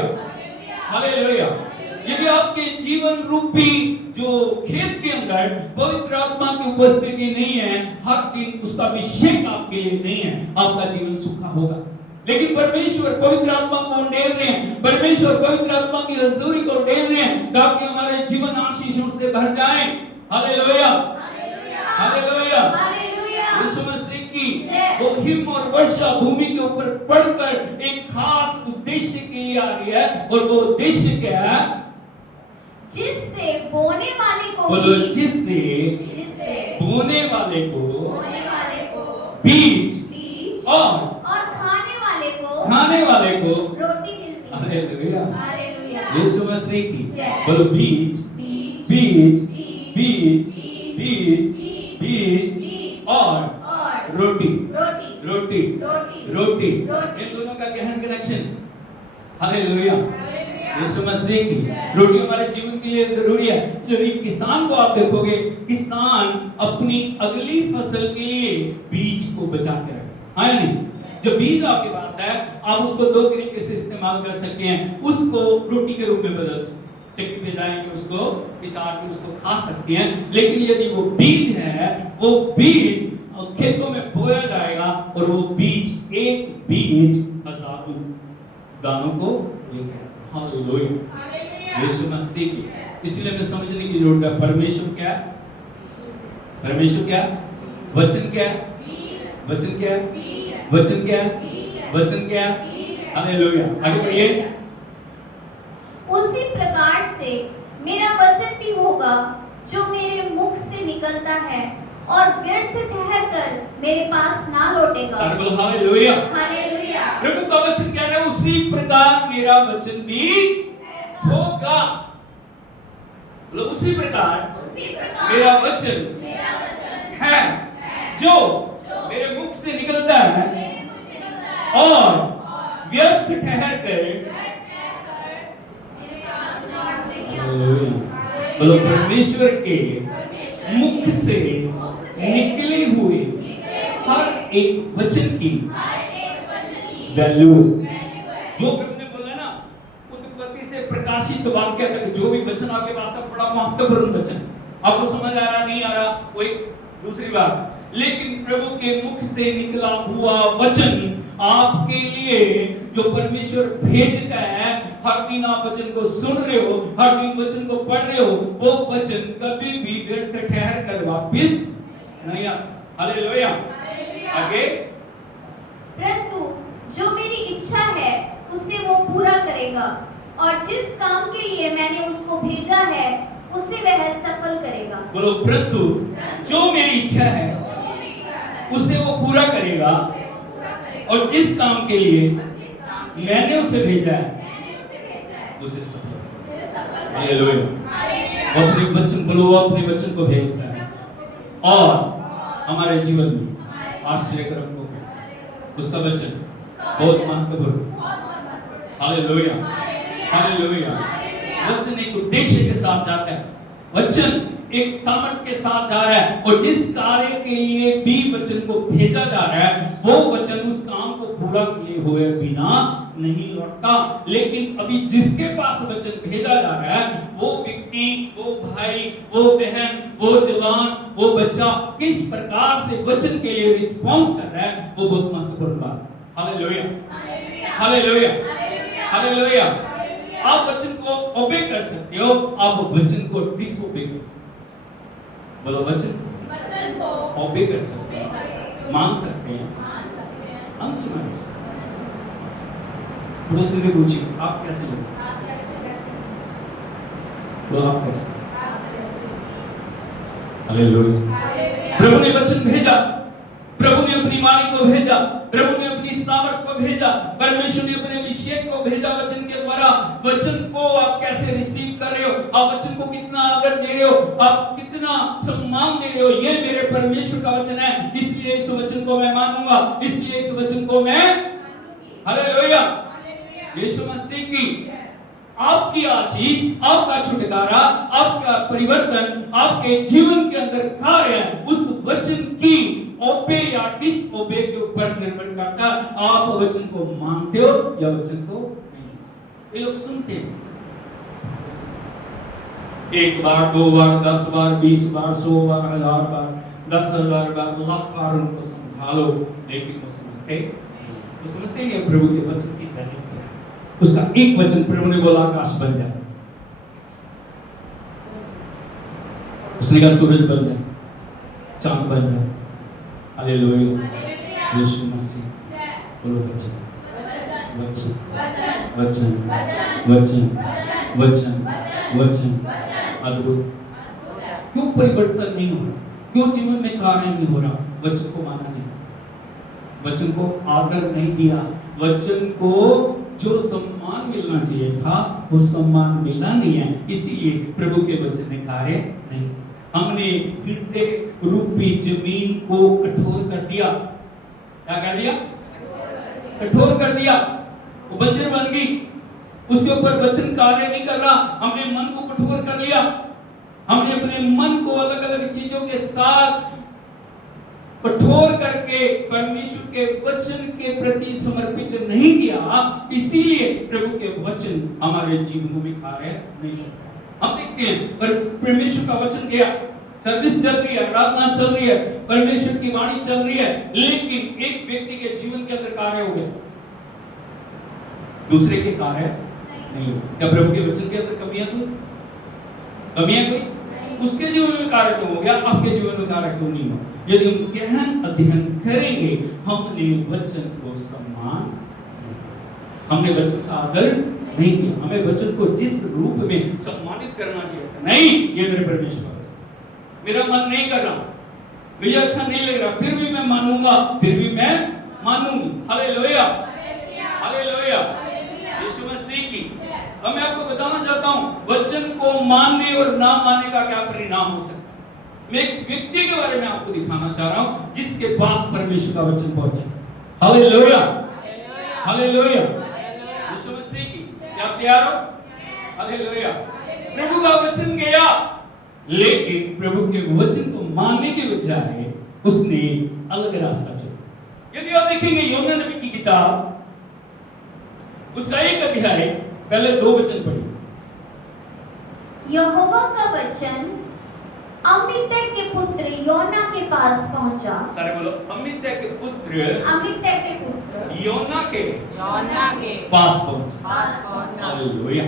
hallelujah. यदि आपके जीवन रूपी जो खेत के अंदर पवित्र आत्मा की उपस्थिति नहीं है, हर दिन उसका अभिषेक आपके लिए नहीं है, आपका जीवन सूखा होगा। लेकिन परमेश्वर पवित्र आत्मा को उंडेल रहे हैं, परमेश्वर पवित्र आत्मा की हजूरी को उंडेल रहे हैं ताकि हमारे जीवन आशीषों से भर जाए। हालेलुया, हालेलुया, यीशु मसीह की वो हिम और वर्षा भूमि के ऊपर पड़कर एक खास उद्देश्य के लिए आ रही है। और वो उद्देश्य क्या है? जिससे बोने वाले को बोलो बीज, जिससे बोने वाले को बीज बीज और खाने वाले को रोटी मिलती है। हालेलुया, हालेलुया, यीशु मसीह की जय। बोलो बीज बीज बीज बीज बीज बीज और रोटी रोटी रोटी रोटी रोटी। रोटी। इन दोनों का गहन कनेक्शन। हालेलुया, यीशु मसीह की रोटी हमारे जीवन के लिए जरूरी है। यदि किसान को आप देखोगे, किसान अपनी अगली फसल के लिए बीज को बचा के रखे, है नहीं? जो बीज आपके पास है आप उसको दो तरीके से इस्तेमाल कर सकते हैं। उसको रोटी के रूप में बदल सकते हैं। चक्की पे जाएंगे उसको पिसा के उसको खा सकते हैं, लेकिन यदि वो बीज है, वो बीज खेतों में बोया जाएगा और वो बीज, एक बीज हजारों दानों को लेकर। हालेलुया, यीशु मसीह की। इसलिए हमें समझने की जरूरत है परमेश्वर क्या है, परमेश्वर क्या है, वचन क्या है, वचन क्या है, वचन क्या है, वचन क्या है। हालेलुया, आगे बढ़िए। उसी प्रकार से मेरा वचन भी होगा जो मेरे मुख से निकलता है और व्यर्थ ठहरकर मेरे पास ना लौटेगा। सर्वल हालेलुया, हालेलुया। प्रभु का वचन क्या है, उसी प्रकार मेरा वचन भी होगा। मतलब उसी प्रकार मेरा वचन है जो मेरे मुख से निकलता है और व्यर्थ ठहर कर। बोलो परमेश्वर के मुख से निकले हुए हर एक वचन की वैल्यू। जो प्रभु ने बोला ना, उत्पत्ति से प्रकाशित वाक्य तक जो भी वचन आपके पास है, बड़ा महत्वपूर्ण वचन। आपको समझ आ रहा नहीं आ रहा वो एक दूसरी बात, लेकिन प्रभु के मुख से निकला हुआ वचन आपके लिए जो परमेश्वर भेजता है, हर दिन आप वचन को सुन रहे हो, हर दिन वचन को पढ़ रहे हो, वो वचन कभी भी व्यर्थ ठहर कर वापस नहीं आता। हालेलुया, आगे। परंतु जो मेरी इच्छा है उसे वो पूरा करेगा, और जिस काम के लिए मैंने उसको भेजा है उसे वह सफल करेगा। बोलो परंतु जो मेरी इच्छा है उसे वो पूरा करेगा, और जिस काम के लिए मैंने उसे भेजा है उसे सफल। हालेलुया, वो अपने वचन, बोलो वो अपने वचन को भेजता है और हमारे जीवन में आश्चर्य कर्म को उसका वचन बहुत महत्वपूर्ण। Hallelujah, hallelujah. वचन एक उद्देश्य के साथ जाता है, वचन एक सामर्थ के साथ जा रहा है, और जिस कार्य के लिए भी वचन को भेजा जा रहा है वो वचन उस काम को पूरा किए हुए बिना नहीं लौटता। लेकिन अभी जिसके पास वचन भेजा जा रहा है वो व्यक्ति, वो भाई, वो बहन, वो जवान, वो बच्चा किस प्रकार से वचन के लिए रिस्पॉन्स कर रहा है, वो बहुत महत्वपूर्ण बात। Hallelujah, hallelujah, hallelujah. आप वचन को ओबे कर सकते हो, आप वचन को डिसओबे कर सकते हो। बोलो वचन को ओबे कर सकते हैं, मान सकते हैं, हम सुना। पड़ोसी से पूछिए आप कैसे लोग, तो आप कैसे। हालेलुया। प्रभु ने वचन भेजा, प्रभु ने अपनी वाणी को भेजा, प्रभु ने अपनी सामर्थ को भेजा, परमेश्वर ने अपने अभिषेक को भेजा वचन के द्वारा। वचन को आप कैसे रिसीव कर रहे हो, आप वचन को कितना आदर दे रहे हो, आप कितना सम्मान दे रहे हो, ये मेरे परमेश्वर का वचन है, इसलिए इस वचन को मैं मानूंगा, इसलिए इस वचन को मैं। हालेलुया, यीशु मसीह की आपकी आशीष, आपका छुटकारा, आपका परिवर्तन आपके जीवन के अंदर कार्य उस वचन की ओबे या डिसओबे के ऊपर निर्भर करता है। आप वचन को मानते हो या वचन को नहीं। ये लोग सुनते हैं, एक बार, दो बार, 10 बार, 20 बार, 100 बार, 1000 बार, 10,000 बार, लाख बार उनको समझा लो, लेकिन वो समझते नहीं। वो समझते ही प्रभु के वचन की वैल्यू क्या है। उसका एक वचन प्रभु ने बोला आकाश बन जाए, उसने कहा सूरज बन जाए, चांद बन जाए। हालेलुया, यीशु मसीह। बोलो वचन, वचन, वचन, वचन, वचन, वचन। अद्भुत। क्यों परिवर्तन नहीं हो रहा, क्यों जीवन में कार्य नहीं हो रहा? वचन को माना नहीं, वचन को आदर नहीं दिया, वचन को जो सम्मान मिलना चाहिए था वो सम्मान मिला नहीं है, इसीलिए प्रभु के वचन ने कार्य नहीं। हमने हृदय रूपी जमीन को कठोर कर दिया। क्या कर दिया? कठोर कर दिया, वो बंजर बन गई, उसके ऊपर वचन कार्य नहीं कर रहा। हमने मन को कठोर कर लिया, हमने अपने मन को अलग अलग चीजों के साथ कठोर करके हमने परमेश्वर के वचन के प्रति समर्पित नहीं किया, इसीलिए प्रभु के वचन हमारे जीवनों में कार्य नहीं करता। हम देखते हैं पर परमेश्वर का वचन गया, सर्विस चल रही है, आराधना चल रही है, परमेश्वर की वाणी चल रही है, लेकिन एक व्यक्ति के जीवन के अंदर कार्य हो गया, दूसरे के कार्य नहीं हो। क्या प्रभु के वचन के अंदर कमियां कोई? उसके जीवन में कार्य क्यों हो गया, आपके जीवन में कार्य क्यों नहीं हो? यदि हम गहन अध्ययन करेंगे, हमने वचन को सम्मान नहीं किया, हमने वचन का आदर नहीं किया, हमें वचन को जिस रूप में सम्मानित करना चाहिए था, नहीं, ये मेरे परमेश्वर का वचन, मेरा मन नहीं कर रहा, मुझे अच्छा नहीं लग रहा, फिर भी मैं मानूंगा, फिर भी मैं मानूंगी। हालेलुया, हालेलुया, यीशु मसीह की। अब मैं आपको बताना चाहता हूं वचन को मानने और ना मानने का क्या परिणाम हो सकता है। मैं एक व्यक्ति के बारे में आपको दिखाना चाह रहा हूं जिसके पास परमेश्वर का वचन पहुंचा। हालेलुया, हालेलुया, यीशु मसीह की। क्या आप तैयार हो? हालेलुया। प्रभु का वचन गया, लेकिन प्रभु के वचन को मानने के बजाय उसने अलग रास्ता चुना। यदि आप देखेंगे योना नबी की किताब, उसका एक अध्याय, पहले 2 वचन पढ़िए। यहोवा का वचन अमित्तै के पुत्र योना के पास पहुंचा। सारे बोलो, अमित्तै के पुत्र योना के पास पहुंचा। हालेलुया,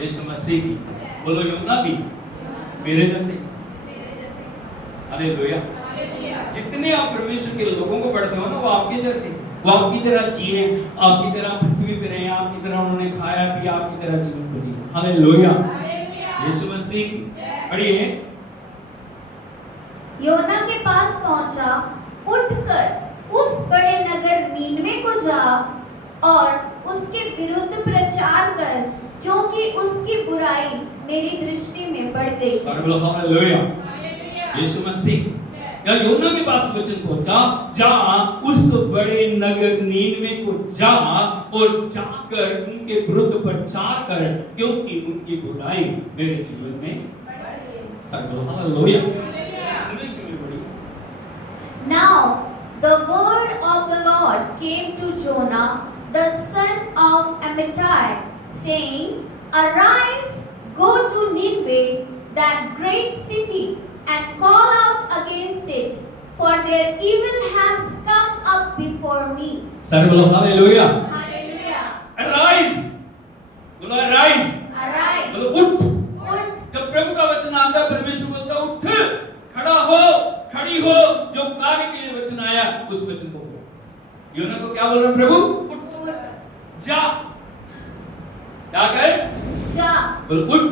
यीशु मसीह की। बोलो, योना भी मेरे जैसे। हालेलुया। जितने आप परमेश्वर के लोगों को पढ़ते हो ना, वो आपके जैसे, वो आपकी तरह जिए, आपकी तरह पृथ्वी पे रहे, आपकी तरह उन्होंने खाया पिया, आपकी तरह जीवन को जिए। हालेलुया, यीशु मसीह। पढ़िए। योना के पास पहुंचा, उठकर उस बड़े नगर नीनवे को जा और उसके विरुद्ध प्रचार कर, क्योंकि उसकी बुराई मेरी दृष्टि में बढ़ गई। हालेलुया, यीशु मसीह। जब योना के पास वचन पहुंचा, जा उस बड़े नगर नीनवे को जा और जाकर उनके विरुद्ध प्रचार कर, क्योंकि उनकी बुराई मेरे जीवन में हालेलुया। इंग्लिश में पढ़िए। Now the word of the Lord came to Jonah, the son of Amittai, saying, Arise, go to Nineveh, that great city, and call out against it, for their evil has come up before me. Sir बोलो hallelujah. Hallelujah. Arise, बोलो arise, Arise. बोलो उठ। उठ। जब प्रभु का वचन आता है, परमेश्वर बोलता है उठ, खड़ा हो, खड़ी हो, जो कार्य के लिए वचन आया उस वचन को करो। योना को क्या बोल रहा है प्रभु? उठ, जा, क्या कर? जा। बोल उठ,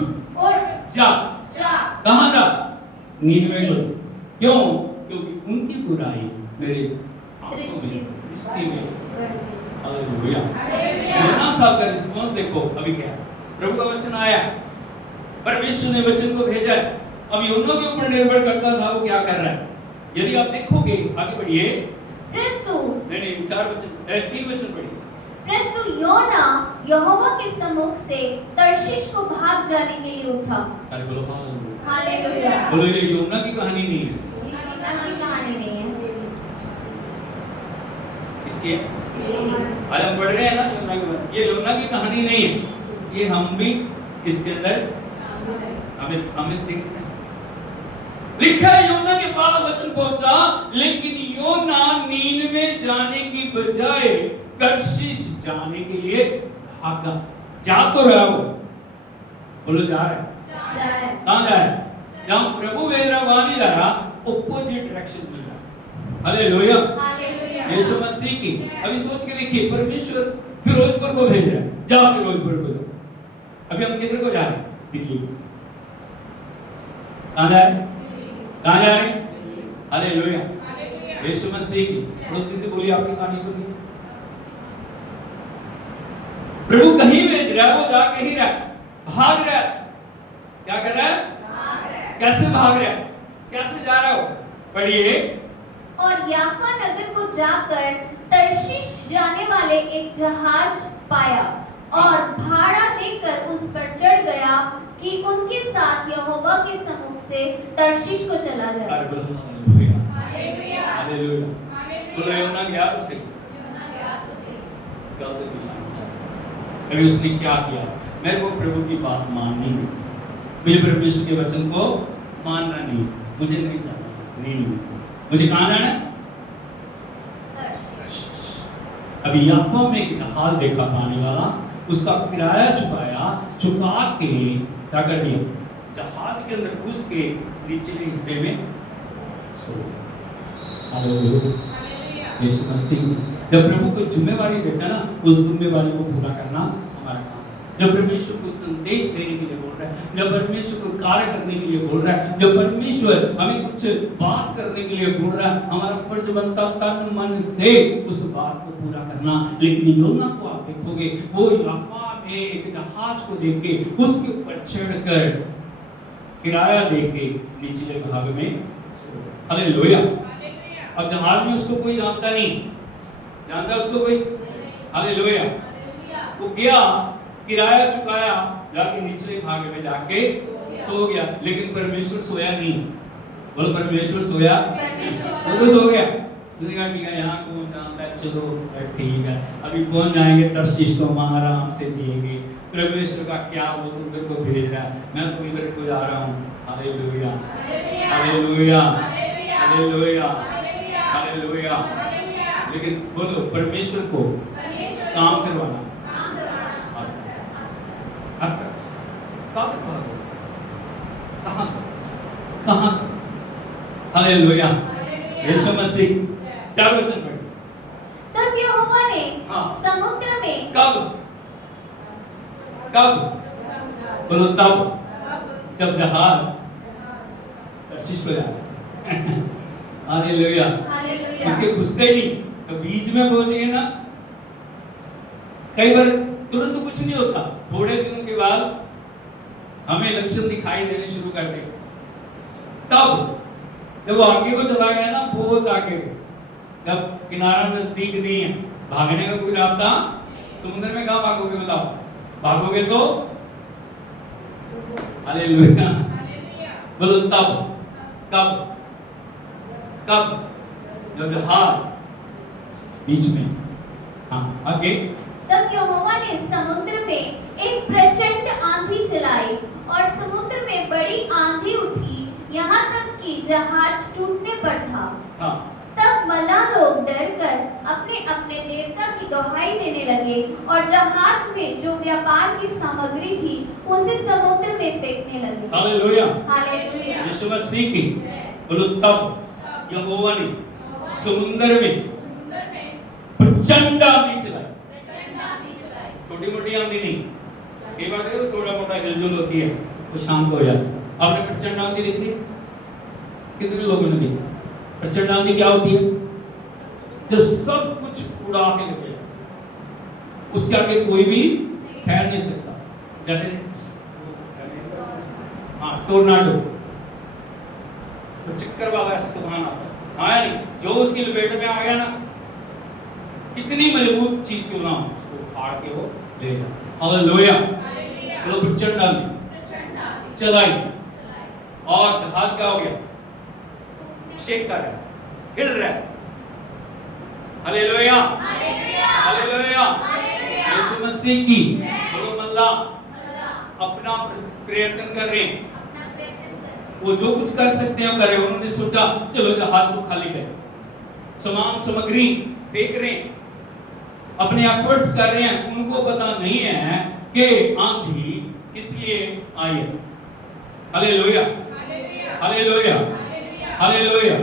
जा। कहां जा? नीनवे को। क्यों? क्योंकि उनकी बुराई मेरे दृष्टि में। हालेलुया। योना साहब का रिस्पांस देखो अभी क्या है। प्रभु का वचन आया, परमेश्वर ने वचन को भेजा, अब योना के ऊपर निर्भर करता था वो क्या कर रहा है। यदि आप देखोगे, आगे बढ़िए। नहीं 4 वचन, 3 वचन पढ़िए। परंतु योना यहोवा के सम्मुख से तर्शीश को भाग जाने के लिए उठा। सारे बोलो हालेलुया। बोलो, ये योना की कहानी नहीं है, ये योना की कहानी नहीं है, इसकी आज हम पढ़ रहे हैं ना योना की। ये योना की कहानी नहीं है, ये हम भी इसके अंदर हमें देखते लिखा है। योना के पास वचन पहुंचा, लेकिन योना नीनवे जाने की बजाय तर्शीश जाने के लिए भागा। जा तो रहा हो, बोलो जा रहा है। कहां जा रहा है? जहां प्रभु भेज रहा वहां नहीं जा रहा, ऑपोजिट डायरेक्शन में जा रहा। हालेलुया, यीशु मसीह की। अभी सोच के देखिए, परमेश्वर फिरोजपुर को भेज रहा है, जा फिरोजपुर को जाओ। अभी हम किधर को जा रहे हैं? दिल्ली। कहां जा रहे हैं? कहां जा रहे हैं? हालेलुया, यीशु मसीह की। पड़ोसी से बोलिए आपकी कहानी को। प्रभु कहीं भेज रहा है, वो जा कहीं रहा है, भाग रहा है। क्या कर रहा है? कैसे भाग रहा है? कैसे जा रहा हो? पढ़िए। और याफा नगर को जाकर तर्शीश जाने वाले एक जहाज पाया और भाड़ा देकर उस पर चढ़ गया कि उनके साथ यहोवा के सम्मुख से तर्शीश को चला जाए। Hallelujah, hallelujah, hallelujah. तो सही, गलत दिशा में चला। अभी उसने क्या किया? मेरे को प्रभु की बात माननी नहीं, मुझे परमेश्वर के वचन को मानना नहीं, मुझे नहीं जाना, नहीं मुझे कहाँ जाना है? अभी याफा में एक जहाज देखा पानी वाला, उसका किराया चुका के क्या कर दिया? जहाज के अंदर घुस के निचले हिस्से में सो गया। हालेलुया। यीशु मसीह जब प्रभु को जिम्मेवारी देता है ना, उस जिम्मेवारी को पूरा करना हमारा काम। जब परमेश्वर को संदेश देने के लिए बोल रहा है, जब परमेश्वर को कार्य करने के लिए बोल रहा है, जब परमेश्वर हमें कुछ बात करने के लिए बोल रहा है, हमारा फर्ज बनता तन मन से उस बात को पूरा करना। लेकिन योना को आप देखोगे, वो याफा में एक जहाज को देख के उसके ऊपर चढ़कर किराया दे के निचले भाग में, हालेलुया। अब जहाज में उसको कोई जानता नहीं, जानता उसको कोई? हालेलुया। वो गया, किराया चुकाया, जाके निचले भाग में जाके सो गया। लेकिन परमेश्वर सोया नहीं। बोलो परमेश्वर सोया? परमेश्वर सो गया। उसने कहा ठीक है, यहाँ कौन जानता है, चलो ठीक है, अभी पहुंच जाएंगे तर्शीश को, वहाँ आराम से जिएंगे। परमेश्वर का क्या, वो तो उधर को भेज रहा है, मैं तो इधर को जा रहा हूँ। Hallelujah, hallelujah, hallelujah, hallelujah. लेकिन बोलो परमेश्वर को काम करवाना कहाँ? हालेलुया, यीशु मसीह। 4 वचन पढ़िए। तब यहोवा ने हाँ। समुद्र में कब बोलो तब, जब जहाज तर्शीश को जाए। हालेलुया। हालेलुया। उसके घुसते ही तो बीच में पहुंचे ना, कई बार तुरंत कुछ नहीं होता, थोड़े दिनों के बाद हमें लक्षण दिखाई देने शुरू कर दे। तब जब वो आगे को चला गया ना, बहुत आगे, जब किनारा नजदीक नहीं है, भागने का कोई रास्ता, समुद्र में कहाँ भागोगे बताओ? भागोगे तो हालेलुया, बोलो तब, कब जब जहाज बीच में, हाँ आगे। तब यहोवा ने समुद्र में एक प्रचंड आंधी चलाई और समुद्र में बड़ी आंधी उठी, यहाँ तक कि जहाज टूटने पर था। हाँ। तब मल्लाह लोग डरकर अपने अपने देवता की दोहाई देने लगे और जहाज में जो व्यापार की सामग्री थी उसे समुद्र में फेंकने लगे। Hallelujah, hallelujah. यीशु मसीह की। बोलो तब यहोवा ने समुद्र में प्रचंड आंधी चलाई। छोटी मोटी आंधी नहीं, कई बार देखो थोड़ा मोटा हिलजुल होती है तो शांत हो जाती है। आपने प्रचंड आंधी देखी? कितने लोगों ने देखी? प्रचंड आंधी क्या होती है? जब सब कुछ उड़ा के लगे, उसके आगे कोई भी ठहर नहीं सकता। जैसे हाँ टोर्नाडो, तो चक्कर वाला ऐसे तूफान आता है, हाँ नहीं, जो उसकी लपेट में आ गया ना, कितनी मजबूत चीज क्यों ना हो, उसको फाड़ के वो ले जाए। हालेलुया। बोलो प्रचंड आंधी चलाई और जहाज क्या हो गया? शेक कर रहा है, हिल रहा है। हालेलुया, हालेलुया, यीशु मसीह की। बोलो मल्लाह अपना प्रयत्न कर रहे हैं, वो जो कुछ कर सकते हैं कर रहे हैं। उन्होंने सोचा चलो जहाज को खाली करें, सामान सामग्री फेंक रहे हैं, अपने एफर्ट्स कर रहे हैं। उनको पता नहीं है कि आंधी किस लिए आई है। हालेलुया, हालेलुया, हालेलुया,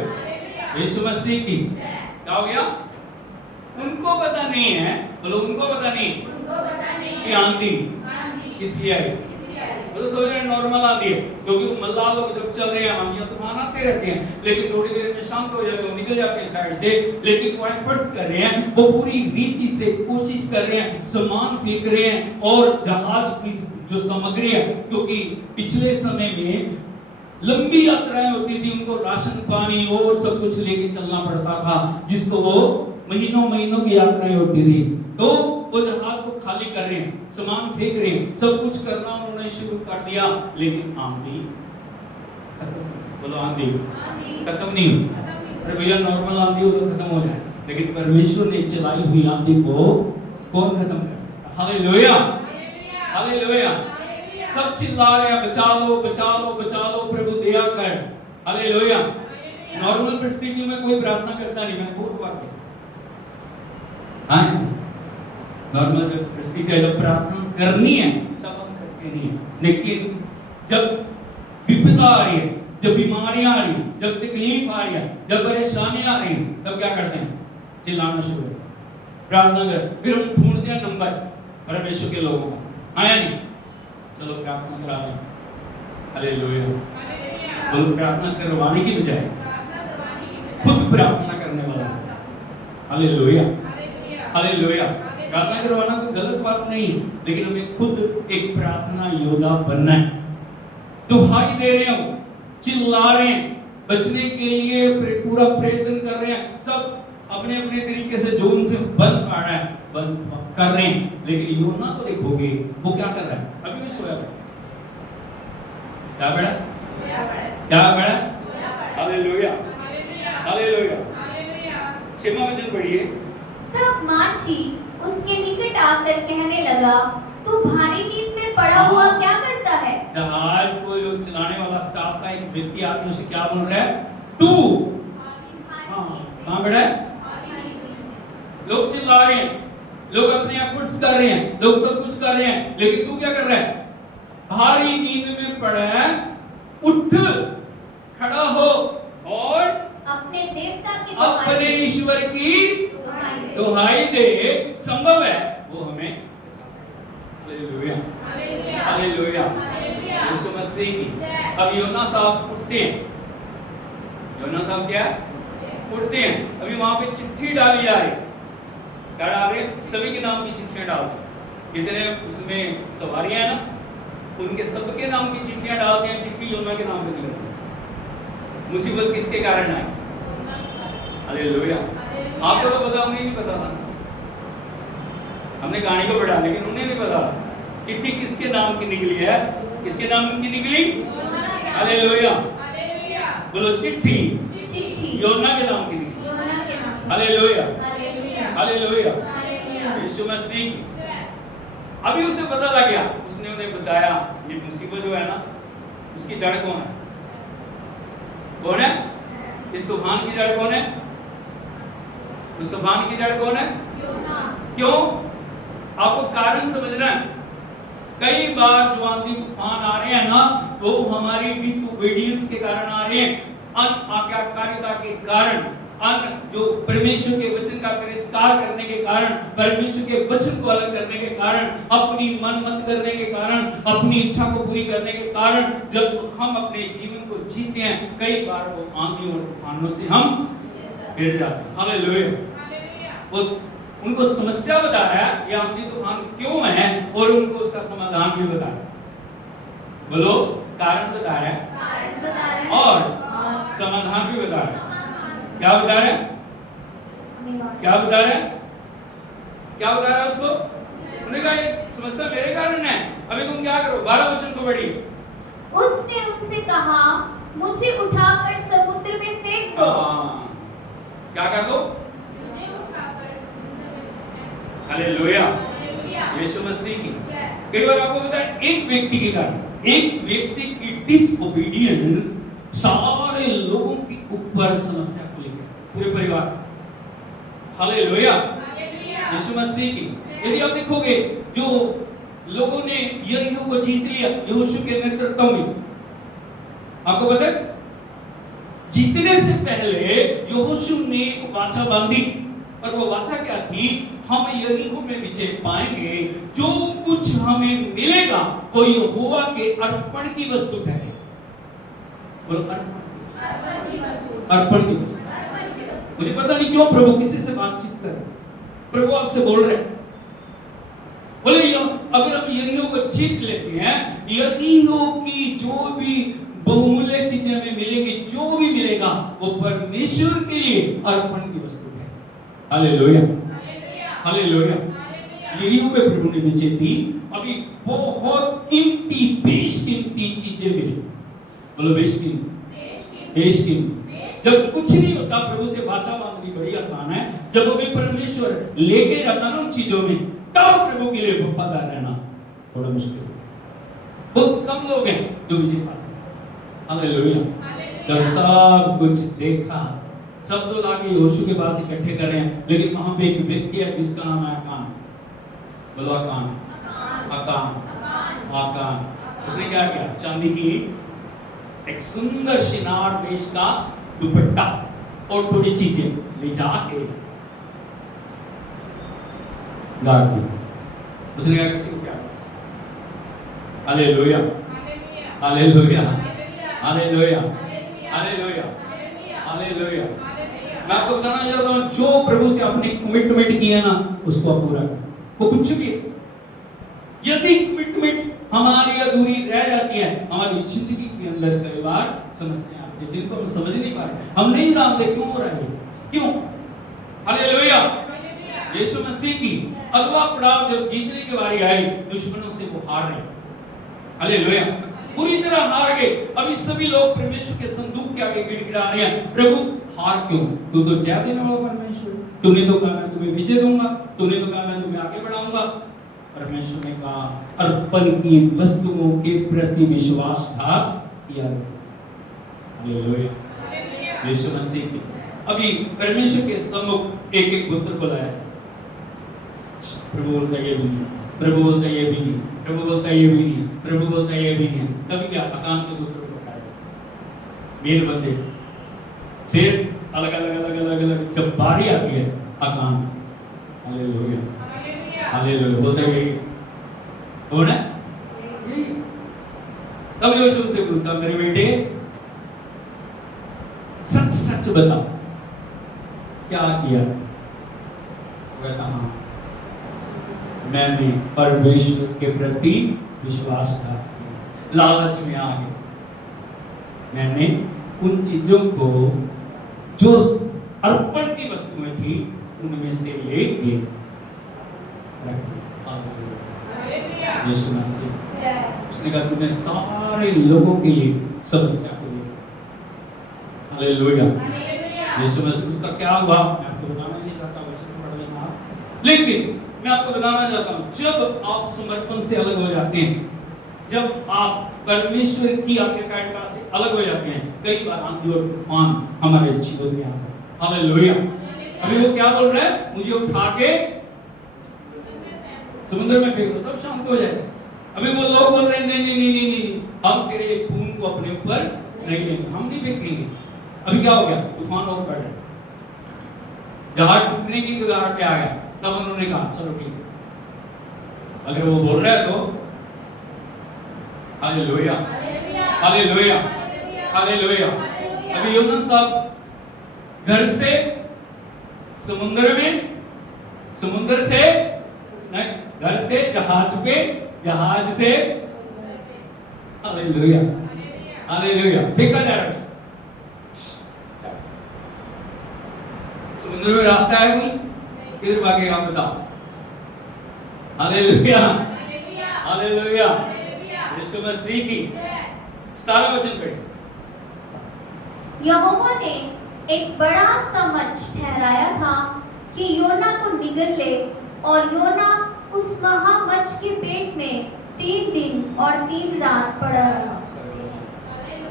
यीशु मसीह की। क्या हो गया? उनको पता नहीं है, बोलो उनको पता नहीं कि आंधी किस लिए आई। बोलो सोच रहे नॉर्मल आंधी है, क्योंकि मल्लाह लोग जब चल रहे हैं आंधियां तूफान आते रहते हैं, लेकिन थोड़ी देर में शांत हो जाते हैं, निकल जाते हैं साइड से। लेकिन वो एफर्ट्स कर रहे हैं, वो पूरी रीति से कोशिश कर रहे हैं, सामान फेंक रहे हैं और जहाज की जो सामग्री है, क्योंकि पिछले समय में लंबी यात्राएं होती थी, उनको राशन पानी और सब कुछ लेके चलना पड़ता था, जिसको वो महीनों महीनों की यात्राएं होती थी। तो वो जहाज को खाली कर रहे हैं, सामान फेंक रहे हैं, सब कुछ करना उन्होंने शुरू कर दिया, लेकिन आंधी खत्म। बोलो आंधी खत्म नहीं हुई। अरे भैया नॉर्मल आंधी हो तो खत्म हो जाए, लेकिन परमेश्वर ने चलाई हुई आंधी को कौन खत्म कर सकता? Hallelujah, hallelujah. सब चिल्ला रहे हैं, बचा लो बचा लो बचा लो, प्रभु दया कर। हालेलुया। नॉर्मल परिस्थिति में कोई प्रार्थना करता नहीं, मैंने बहुत बार देखा। हाँ, नॉर्मल परिस्थिति है, जब प्रार्थना करनी है तब हम करते नहीं है। लेकिन जब विपदा आ रही है, जब बीमारियां आ रही है, जब तकलीफ आ रही है, जब परेशानियां आ रही है, तब क्या करते हैं? चिल्लाना शुरू करते हैं, प्रार्थना कर। फिर हम ढूंढते हैं नंबर परमेश्वर के लोगों का, आया नहीं, चलो प्रार्थना करा दें। हालेलुया। बोलो, प्रार्थना करवाने की बजाय खुद प्रार्थना करने वाला। Hallelujah, hallelujah. प्रार्थना करवाना कोई गलत बात नहीं, लेकिन हमें खुद एक प्रार्थना योद्धा बनना है। दुहाई दे रहे हो, चिल्ला रहे हैं, बचने के लिए पूरा प्रयत्न कर रहे हैं, सब अपने अपने तरीके से जो उनसे बन पा रहा है बन कर रहे हैं। लेकिन योना को देखोगे, वो क्या कर रहा है? अभी भी सोया पड़ा। क्या पड़ा? क्या पड़ा? Hallelujah, hallelujah. 6वां वचन पढ़िए। तब माची उसके निकट आकर कहने लगा, तू भारी नींद में पड़ा हुआ क्या करता है? जहाज को जो चलाने वाला स्टाफ का एक व्यक्ति आके उसे क्या बोल रहा है? तू कहां बैठा है? लोग चिल्ला रहे हैं, लोग अपने एफर्ट्स कर रहे हैं, लोग सब कुछ कर रहे हैं, लेकिन तू क्या कर रहा है? भारी नींद में पड़ा है। उठ, खड़ा हो और अपने देवता की अपने ईश्वर की दुहाई दे। संभव है वो हमें। हालेलुया, हालेलुया, यीशु मसीह की। अब योना साहब उठते हैं। योना साहब क्या उठते हैं? अभी वहां पे चिट्ठी डाली जा रही। क्या डाल रहे? सभी के नाम की चिट्ठियां डालते हैं, जितने उसमें सवारियां हैं ना, उनके सबके नाम की चिट्ठियां डालते हैं। चिट्ठी योना के नाम पे निकलती है। मुसीबत किसके कारण आई? हालेलुया। आपको तो पता, उन्हें नहीं पता था। हमने कहानी को पढ़ा, लेकिन उन्हें नहीं पता चिट्ठी किसके नाम की निकली है। किसके नाम की निकली? हालेलुया। बोलो, चिट्ठी योना के नाम की निकली। हालेलुया, हालेलुया, यीशु मसीह। अभी उसे पता लग गया, उसने उन्हें बताया ये मुसीबत जो है ना, उसकी जड़ कौन है? कौन है? इस तूफान की जड़ कौन है? उस तूफान की जड़ कौन है? क्यों? आपको कारण समझना है। कई बार जो आंधी तूफान आ रहे हैं ना, वो हमारी डिसओबीडियंस के कारण आ रहे हैं, अनाज्ञाकारिता के कारण, जो परमेश्वर के वचन का तिरस्कार करने के कारण, परमेश्वर के वचन को अलग करने के कारण, अपनी मन मत करने के कारण, अपनी इच्छा को पूरी करने के कारण, जब हम अपने जीवन को जीते हैं, कई बार वो आंधी और तूफानों से हम गिर जाते हैं। हालेलुया। वो उनको समस्या बता रहा है, ये आंधी तूफान क्यों है, और उनको उसका समाधान भी बता रहा है। बोलो, कारण बता रहा है और समाधान भी बता रहा है। क्या बता रहे हैं? क्या बता रहे हैं? क्या बता रहा है उसको? उन्होंने कहा ये समस्या मेरे कारण है, अभी तुम क्या करो? 12 वचन को पढ़िए। उसने उनसे कहा, मुझे उठाकर समुद्र में फेंक दो। क्या कर दो? हालेलुया, यीशु मसीह की। कई बार आपको पता है, एक व्यक्ति के कारण, एक व्यक्ति की डिसओबीडियंस सारे लोगों के ऊपर समस्या को लेकर, पूरे परिवार। हालेलुया, यीशु मसीह की। यदि आप देखोगे, जो लोगों ने यरीहो को जीत लिया यहोशू के नेतृत्व में, आपको पता है, जीतने से पहले यहोशू ने एक वाचा बांधी, और वो वाचा क्या थी? हम यरीहो में विजय पाएंगे, जो कुछ हमें मिलेगा वो यहोवा के अर्पण की वस्तु ठहरेगी। बोलो, अर्पण की वस्तु। मुझे पता नहीं क्यों प्रभु किसी से बातचीत कर रहे, प्रभु आपसे बोल रहे हैं। बोले, अगर हम यरीहो को जीत लेते हैं, यरीहो की जो भी बहुमूल्य चीजें हमें मिलेंगी, जो भी मिलेगा वो परमेश्वर के लिए अर्पण की वस्तु है। Hallelujah, hallelujah. यरीहो पे प्रभु ने विजय दी। अभी बहुत कीमती, बेशकीमती चीजें मिली। बोलो, बेशकीमती। जब कुछ नहीं होता, प्रभु से वाचा बांधनी बड़ी आसान है। जब हमें परमेश्वर लेके जाता ना उन चीजों में, तब प्रभु के लिए वफादार रहना थोड़ा मुश्किल है। बहुत कम लोग हैं जो विजय पाते हैं। हालेलुया। जब सब कुछ देखा, सब तो लाके यहोशू के पास इकट्ठे कर रहे हैं, लेकिन वहां पे एक व्यक्ति है जिसका नाम है आकान। बोलो आकान। आकान। उसने क्या किया? चांदी की एक सुंदर शिनार देश का दुपट्टा और थोड़ी चीजें ले जाके गाड़ दी। उसने कहा किसी को क्या? Hallelujah, hallelujah, hallelujah, hallelujah, hallelujah. मैं आपको बताना चाहता हूं, जो प्रभु से आपने कमिटमेंट किया ना, उसको आप पूरा करें, वो कुछ भी है। यदि कमिटमेंट हमारी अधूरी रह जाती है, हमारी जिंदगी के अंदर कई बार समस्या आती है जिनको हम समझ नहीं पा रहे, हम नहीं जानते क्यों हो रहा है, क्यों। हालेलुया। यीशु मसीह की अगला पड़ाव जब जीतने की बारी आई, दुश्मनों से वो हार रहे। हालेलुया, पूरी तरह हार गए। अभी सभी लोग परमेश्वर के संदूक के आगे गिड़गिड़ा रहे हैं, प्रभु हार क्यों? तू तो जय देने वाला परमेश्वर, तूने तो कहा मैं तुम्हें विजय दूंगा, तूने तो कहा मैं तुम्हें आगे बढ़ाऊंगा। परमेश्वर ने कहा अर्पण की वस्तुओं के प्रति विश्वासघात किया। हालेलुया, यीशु मसीह की अभी परमेश्वर के सम्मुख एक एक पुत्र को लाया। प्रभु बोलता ये भी नहीं, प्रभु बोलता ये भी नहीं, प्रभु बोलता ये भी नहीं, प्रभु बोलता ये भी नहीं। तभी क्या? अकान के पुत्र को उठाया, मेन बंदे। फिर अलग अलग अलग अलग अलग जब बारी आती है अकान, हालेलुया, हालेलुया बोलता है यही कौन है? यही। तब यीशु से पूछता, मेरे बेटे सच सच बता क्या किया? कहता हाँ, मैंने परमेश्वर के प्रति विश्वासघात किया, लालच में आ गया। मैंने उन चीजों को जो अर्पण की वस्तुएं थी उनमें से लेके रख दिया। यीशु मसीह उसने कहा तूने सारे लोगों के लिए समस्या को लिया। हालेलुया, यीशु मसीह। उसका क्या हुआ मैं आपको बताना नहीं चाहता, वचन पढ़ लेना, लेकिन मैं आपको बताना चाहता हूं, जब आप समर्पण से अलग हो जाते हैं, जब आप परमेश्वर की आज्ञाकारिता से अलग हो जाते हैं, कई बार आंधी और तूफान हमारे जीवन में आता है। हालेलुया। अभी वो क्या बोल रहा है? मुझे उठा के समुद्र में फेंको, सब शांत हो जाए। अभी वो लोग बोल रहे हैं नहीं नहीं नहीं नहीं नहीं, हम तेरे खून को अपने ऊपर नहीं लेंगे, हम नहीं फेंकेंगे। अभी क्या हो गया? तूफान और बढ़ गया, जहाज टूटने की कगार पे आ गया। तब उन्होंने कहा चलो ठीक है, अगर वो बोल रहा है तो हालेलुया, हालेलुया, हालेलुया। अभी यूनुस साहब घर से समुद्र में, समुद्र से नहीं, घर से जहाज पे, जहाज से हालेलुया, हालेलुया फेंका जा रहा है। समुद्र में रास्ता है कोई? किधर भागे आप बताओ? हालेलुया, हालेलुया, यीशु मसीह की 17 वचन पढ़िए। यहोवा ने एक बड़ा सा मच्छ ठहराया था कि योना को निगल ले, और योना उस महामच्छ के पेट में 3 दिन और 3 रात पड़ा रहा।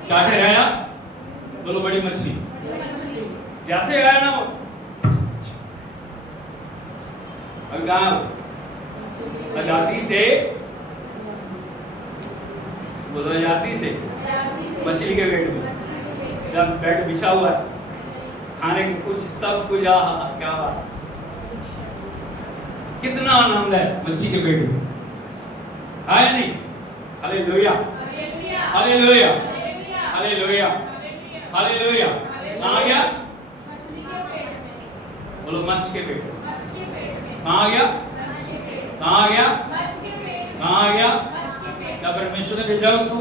क्या ठहराया? बोलो बड़ी मछली। जैसे आया ना वो आजादी से, बोलो आजादी से मछली के पेट में, जब बेड बिछा हुआ है, खाने की कुछ सब कुछ, क्या बात, कितना आनंद है मच्छी के पेट में, आया नहीं? Hallelujah, hallelujah, hallelujah, hallelujah. कहाँ गया? बोलो मच्छ के पेट में। कहाँ गया? कहाँ गया? कहाँ गया? क्या परमेश्वर ने भेजा उसको?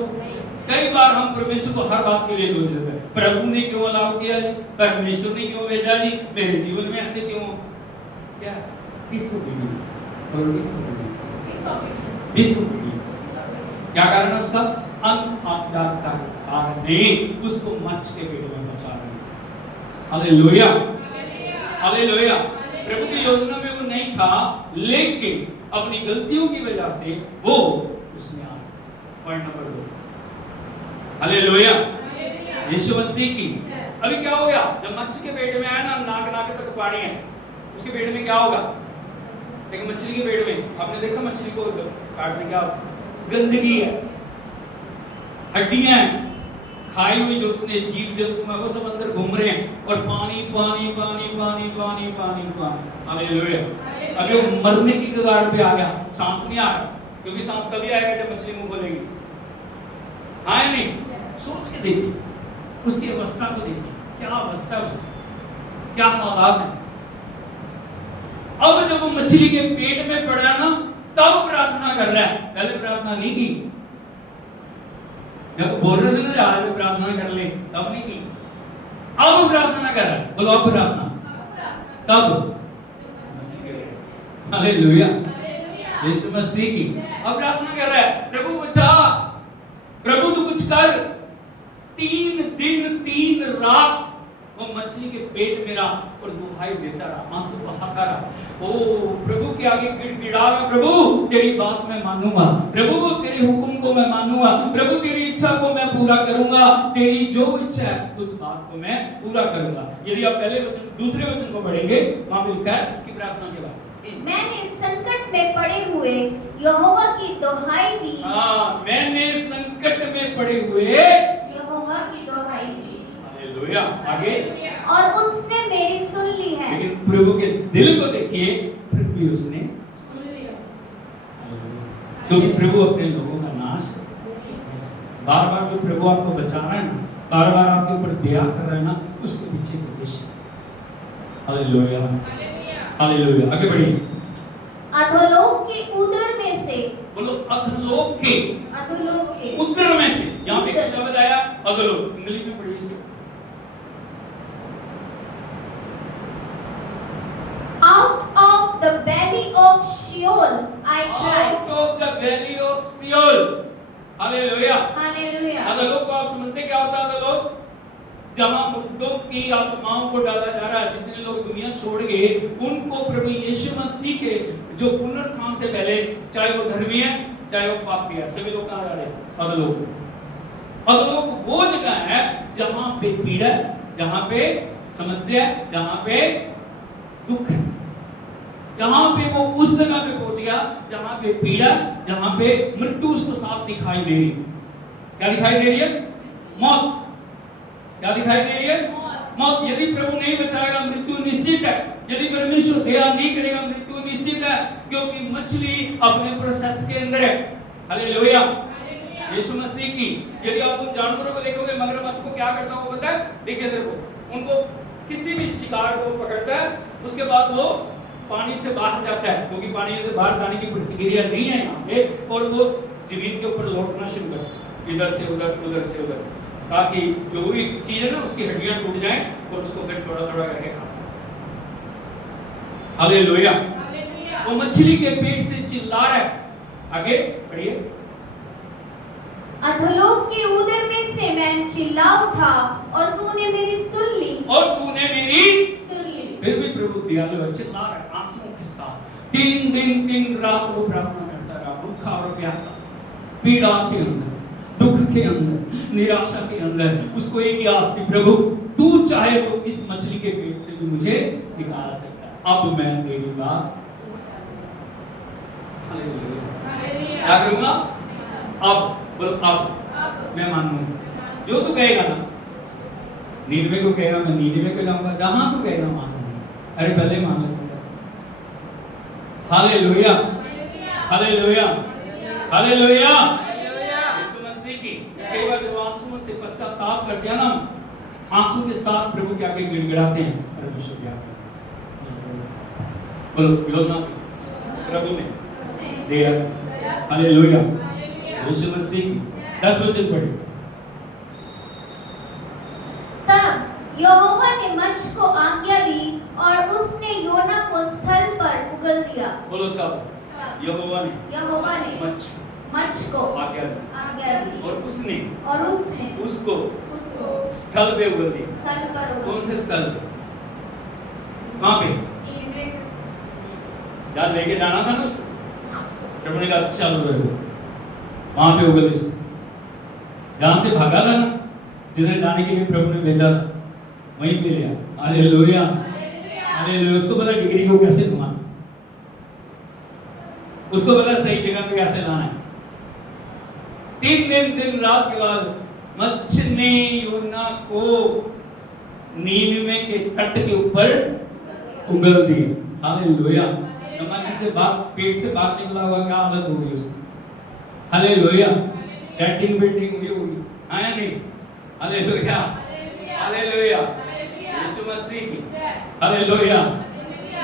कई बार हम परमेश्वर को हर बात के लिए दोष देते हैं। प्रभु ने क्यों अलाउ किया जी? परमेश्वर ने क्यों भेजा जी? मेरे जीवन में ऐसे क्यों? क्या? डिसोबीडियंस। बोलो डिसोबीडियंस। डिसोबीडियंस। क्या कारण है उसका? अनाज्ञाकारिता ने उसको मच्छ के पेट में पहुंचा दिया। हालेलुया, हालेलुया, प्रभु की योजना में वो नहीं था, लेकिन अपनी गलतियों की वजह से वो उसमें आ गया। पॉइंट नंबर 2, हालेलुया, यीशु मसीह की। अभी क्या हो गया, जब मच्छी के पेट में आया ना, नाक तक पानी है, उसके पेट में क्या होगा? एक मछली के पेट में आपने देखा मछली को काटने क्या गंदगी है, हड्डियां हैं, खाई हुई जो उसने जीव जंतु है वो सब अंदर घूम रहे हैं, और पानी पानी पानी पानी पानी पानी पानी। हालेलुया। अभी वो मरने की कगार पे आ गया, सांस नहीं आ रहा, क्योंकि सांस तभी आएगा जब मछली मुंह खोलेगी। हाँ या नहीं? सोच के देखिए उसकी अवस्था को, देखिए क्या अवस्था है उसकी, क्या हालात है। अब जब वो मछली के पेट में पड़ा ना, तब प्रार्थना कर रहा है, पहले प्रार्थना नहीं की। जब बोल रहे थे ना आज में प्रार्थना कर ले, तब नहीं की, अब प्रार्थना कर रहा है। बोलो अब प्रार्थना, तब हालेलुया, यीशु मसीह की। अब प्रार्थना कर रहा है, प्रभु बचा, प्रभु तू कुछ कर। 3 दिन 3 रात वो मछली के पेट में रहा और दुहाई देता रहा, आंसू बहाता रहा। ओ प्रभु के आगे गिड़गिड़ा रहा, प्रभु तेरी बात मैं मानूंगा, प्रभु तेरे हुक्म को मैं मानूंगा, प्रभु तेरी इच्छा को मैं पूरा करूंगा, तेरी जो इच्छा है उस बात को मैं पूरा करूंगा। यदि आप पहले वचन दूसरे वचन को पढ़ेंगे, वहां पे लिखा है इसकी प्रार्थना के बाद, मैंने संकट में पड़े हुए यहोवा की दुहाई दी। मैंने संकट में पड़े हुए यहोवा की दुहाई दी। हालेलुया। आगे, और उसने मेरी सुन ली है। लेकिन प्रभु के दिल को देखिए, फिर भी उसने सुन लिया। क्योंकि प्रभु अपने लोगों का नाश, बार बार जो प्रभु आपको बचा रहा है ना, बार बार आपके ऊपर दया कर रहा है ना, उसके पीछे एक उद्देश्य है। Hallelujah, hallelujah. आगे बढ़िए। अधोलोक के उदर में से, बोलो अधोलोक के, अधोलोक के उदर में से। यहाँ पे एक शब्द आया अधोलोक, इंग्लिश में पढ़िए इसको। Out of the belly of Sheol I cried. Out of the belly of Sheol. Hallelujah. Hallelujah. अधोलोक को आप समझते क्या होता है? अधोलोक जहां मुर्दों की आत्माओं को डाला जा रहा है। जितने लोग दुनिया छोड़ गए उनको प्रभु यीशु मसीह के जो पुनरुत्थान से पहले, चाहे वो धर्मी है चाहे वो पापी है, सभी लोग कहां जा रहे थे? अधोलोक। अधोलोक वो जगह है जहां पे पीड़ा, जहां पे समस्या, जहां पे दुख है, जहां पे वो उस जगह पे पहुंच गया जहां पे पीड़ा, जहां पे मृत्यु उसको साफ दिखाई दे रही। क्या दिखाई दे रही है? मौत। क्या दिखाई दे रही है? मौत। यदि प्रभु नहीं बचाएगा मृत्यु निश्चित है। यदि परमेश्वर दया नहीं करेगा मृत्यु निश्चित है, क्योंकि मछली अपने प्रोसेस के अंदर है। हालेलुया, यीशु मसीह की। यदि आप उन जानवरों को देखोगे, मगरमच्छ को क्या करता है वो पता है? देखिए देखो, उनको किसी भी शिकार को पकड़ता है, उसके बाद वो पानी से बाहर जाता है, क्योंकि पानी से बाहर जाने की प्रतिक्रिया नहीं है यहाँ पे, और वो जमीन के ऊपर लौटना शुरू करता है, इधर से उधर, उधर से उधर, ताकि जो भी चीज है ना उसकी हड्डियां टूट जाएं और उसको फिर थोड़ा थोड़ा करके खाता है। हालेलुया। वो मछली के पेट से चिल्ला रहा है। आगे बढ़िए। अधोलोक के उदर में से मैं चिल्ला उठा और तूने मेरी सुन ली। और तूने मेरी सुन ली। फिर भी प्रभु दयालु है, चिल्ला रहा है आंसुओं के साथ। 3 दिन 3 रात वो प्रार्थना करता रहा, भूखा और प्यासा, पीड़ा के अंदर, दुख के अंदर, निराशा के अंदर। उसको एक ही आस थी, प्रभु तू चाहे तो इस मछली के पेट से भी मुझे निकाल सकता है। अब मैं तेरी बात क्या करूंगा? अब बोलो, अब मैं मानूंगा जो तू कहेगा ना। नीनवे को कहेगा मैं नीनवे को जाऊंगा, जहां तू कहेगा मानूंगा। अरे पहले मान लेते। हालेलुया, हालेलुया, हालेलुया, यीशु मसीह की। कई बार जब आंसुओं से पश्चाताप करते हैं ना, आंसू के साथ प्रभु के आगे गिड़गिड़ाते हैं, परमेश्वर के आगे बोलो, योजना प्रभु ने दिया। हालेलुया, यीशु मसीह की। 10 वचन पढ़े। तब यहोवा ने मच्छ को आज्ञा दी और उसने योना को स्थल पर उगल दिया। बोलो तब यहोवा ने मच्छ को आज्ञा दी दी और उसने उसको स्थल पे उगल दी। स्थल पर उगल कौन से स्थल पे? कहां पे? जहाँ लेके जाना था ना उसको, प्रभु ने कहा चलो वहां पे उगल इसको। जहां से भागा था ना, जिधर जाने के लिए प्रभु ने भेजा था, वहीं पे लिया। Hallelujah, hallelujah. उसको पता डिग्री को कैसे घुमाना, उसको पता सही जगह पे कैसे लाना है। 3 दिन रात के बाद मच्छर ने योना को नीनिवे के तट के ऊपर उगल दिए। हालेलुया। मच्छर से पेट से बाहर निकला होगा, क्या हालत होगी उसकी। हालेलुया। लैट्रिन बिल्डिंग हुई होगी, आया नहीं। Hallelujah, hallelujah. यीशु मसीह की, हालेलुया,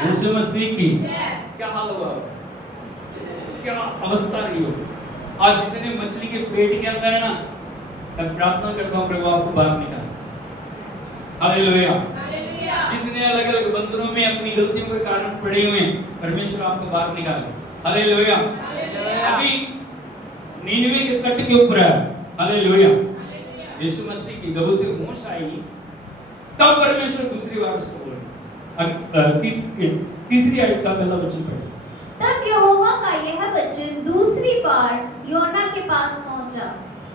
यीशु मसीह की। क्या हाल हुआ, क्या अवस्था रही हो। आज जितने मछली के पेट के अंदर है ना, मैं प्रार्थना करता हूँ प्रभु आपको बाहर निकाले। हालेलुया। जितने अलग अलग बंधनों में अपनी गलतियों के कारण पड़े हुए हैं, परमेश्वर आपको बाहर निकाले। हालेलुया। अभी नीनिवे के तट के ऊपर है। हालेलुया। यीशु मसीह की गबू से होश आई, तब परमेश्वर दूसरी बार उसको बोले। तीसरी आयत का पहला वचन पढ़े। तब यहोवा का यह वचन दूसरी बार योना के पास पहुंचा।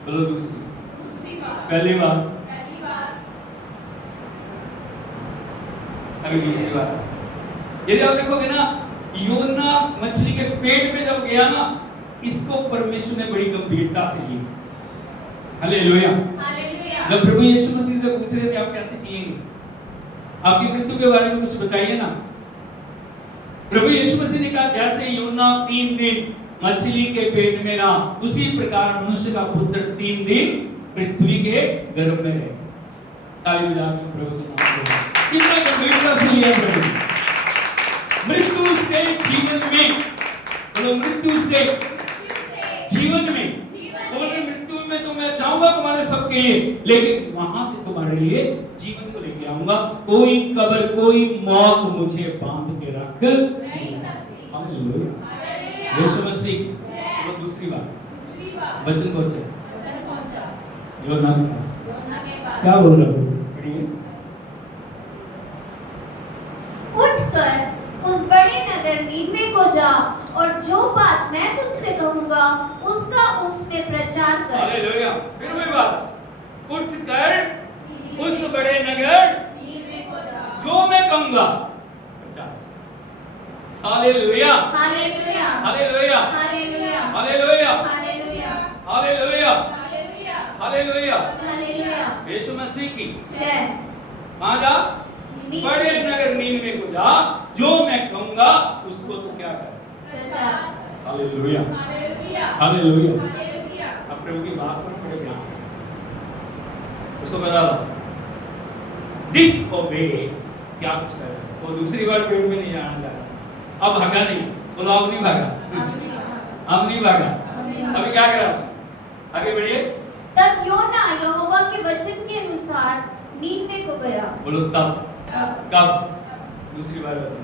बोलो दूसरी बार, पहली बार, अभी दूसरी बार। यदि आप देखोगे ना, योना मछली के पेट में जब गया ना, इसको परमेश्वर ने बड़ी गंभीरता से लिया। हालेलुया। जब प्रभु यीशु मसीह से पूछ रहे थे आप कैसे जिएंगे, आपकी मृत्यु के बारे में कुछ बताइए ना। प्रभु यीशु मसीह ने कहा जैसे योना 3 दिन मछली के पेट में रहा, उसी प्रकार मनुष्य का पुत्र 3 दिन पृथ्वी के गर्भ में रहे। ताली बजा के प्रभु के नाम से कितना गंभीरता से लिया प्रभु। मृत्यु से जीवन में, बोलो मृत्यु से जीवन में। बोले मृत्यु में तो मैं जाऊंगा तुम्हारे सबके लिए, लेकिन वहां से तुम्हारे लिए जीवन को लेके आऊंगा। कोई कब्र, कोई मौत मुझे बांध के रख नहीं सकती। हालेलुया। यीशु मसीह वो दूसरी बार वचन पहुंचा योना के पास। क्या बोल रहा हूँ, पढ़िए। उठकर उस बड़े नगर नीनवे को जा और जो बात मैं तुझसे कहूंगा उसका उस पे प्रचार कर। हालेलुया। फिर वही बात, उठकर उस बड़े नगर नीनवे को जा, जो मैं कहूंगा प्रचार। Hallelujah, hallelujah, hallelujah, hallelujah, hallelujah, hallelujah, hallelujah, hallelujah. Hallelujah. यीशु मसीह की जय। कहाँ जा, बड़े नगर नीनवे को जा, जो मैं कहूंगा उसको तो क्या कर प्रचार। Hallelujah, hallelujah. अब प्रभु की बात पर बड़े ध्यान से उसको बता डिसओबे क्या कुछ कर सकते। वो दूसरी बार पेट में नहीं जाना चाहता, अब भागा नहीं, बोलो अब नहीं भागा, अब नहीं भागा। अभी क्या करा उसने, आगे बढ़िए। तब योना यहोवा के वचन के अनुसार नीनवे को गया। बोलो तब, कब, दूसरी बार वचन।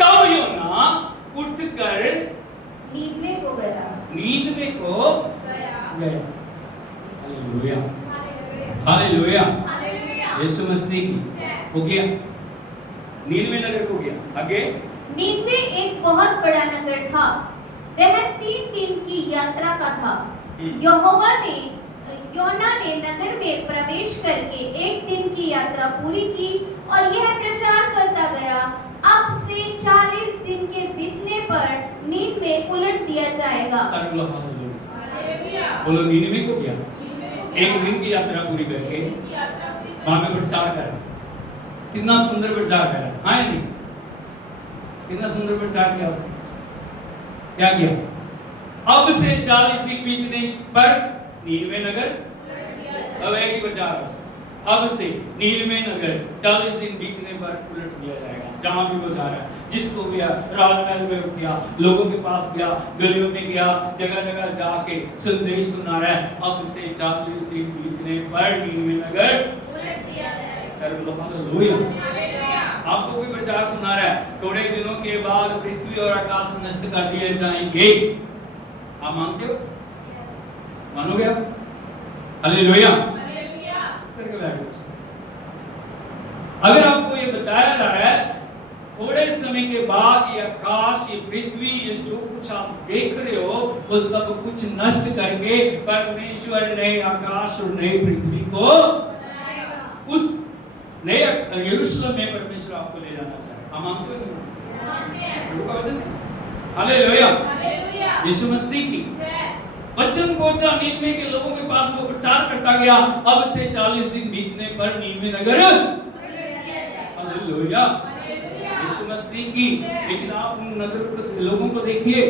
तब योना उठकर नीनवे को गया, नीनवे को गया। Hallelujah, hallelujah. यीशु मसीह की हो गया, नीनवे नगर को गया। आगे नीनवे एक बहुत बड़ा नगर था, वह 3 दिन की यात्रा का था। योना ने नगर में प्रवेश करके 1 दिन की यात्रा पूरी की और यह प्रचार करता गया, अब से 40 दिन के बीतने पर नीनवे उलट दिया जाएगा। बोलो नीनवे को गया, 1 दिन की यात्रा पूरी करके वहां में प्रचार कर। कितना सुंदर प्रचार कर, हाँ नहीं, कितना सुंदर प्रचार किया उसने। क्या किया, अब से 40 दिन बीतने पर नीनवे नगर, अब एक ही प्रचार है, अब से नीनवे नगर 40 दिन बीतने पर उलट दिया जाएगा। जहां भी वो जा रहा है, जिसको भी राजमहल में गया, लोगों के पास गया, गलियों में गया, जगह जगह जाके संदेश सुना रहा है। अब से 40 दिन बीतने पर नीनवे नगर उलट दिया जाएगा। हालेलुया। आपको कोई प्रचार सुना रहा है, थोड़े दिनों के बाद पृथ्वी और आकाश नष्ट कर दिए जाएंगे, आप मानते हो, मानोगे आप? हालेलुया। चुप करके बैठो। अगर आपको ये बताया जा रहा है थोड़े समय के बाद ये आकाश, ये पृथ्वी, ये जो कुछ आप देख रहे हो वो सब कुछ नष्ट करके परमेश्वर नए आकाश और नई पृथ्वी को उस नए यरूशलेम में परमेश्वर आपको ले जाना चाहे। हम मानते हो नहीं? मानते हैं। प्रभु का वचन है। हालेलुया। हालेलुया। यीशु मसीह की वचन पहुंचा नीनवे के लोगों के पास, वो प्रचार करता गया। अब से 40 दिन बीतने पर नीनवे नगर, हालेलुया, यीशु मसीह की। लेकिन आप उन नगर के लोगों को देखिए,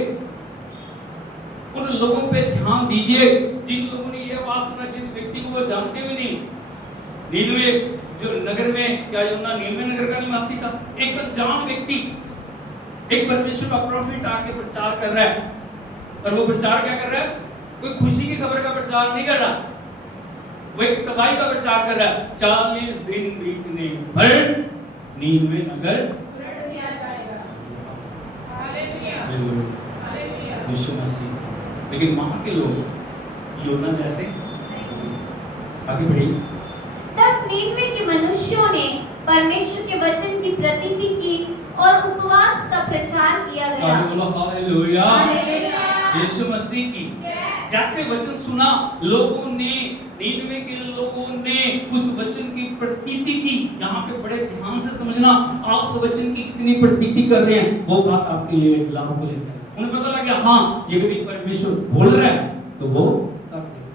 उन लोगों पे ध्यान दीजिए जिन लोगों ने ये आवाज सुना, जिस व्यक्ति को वो जानते भी नहीं। नीनवे जो नगर में, क्या यूना नीनवे नगर का निवासी था, एक अनजान व्यक्ति, एक परमेश्वर का प्रोफेट आके प्रचार कर रहा है। और वो प्रचार क्या कर रहा है? कोई खुशी की खबर का प्रचार नहीं कर रहा, वो एक तबाही का प्रचार कर रहा है। 40 दिन बीतने पर नीनवे नगर उलट दिया जाएगा। हालेलुया। हालेलुया, यीशु मसीह। लेकिन वहां के लोग योना जैसे आगे बढ़े। तब नीनवे के मनुष्यों ने परमेश्वर के वचन की प्रतीति की और उपवास का प्रचार किया गया। सारे बोलो हालेलुया, हालेलुया। यीशु मसीह की। जैसे वचन सुना, लोगों ने, नीनवे के लोगों ने उस वचन की प्रतीति की। यहाँ पे बड़े ध्यान से समझना, आप वचन की कितनी प्रतीति कर रहे हैं, वो बात आपके लिए लाभ को लेकर है। उन्हें पता लगा हाँ ये कभी परमेश्वर बोल रहा है तो वो कर देगा।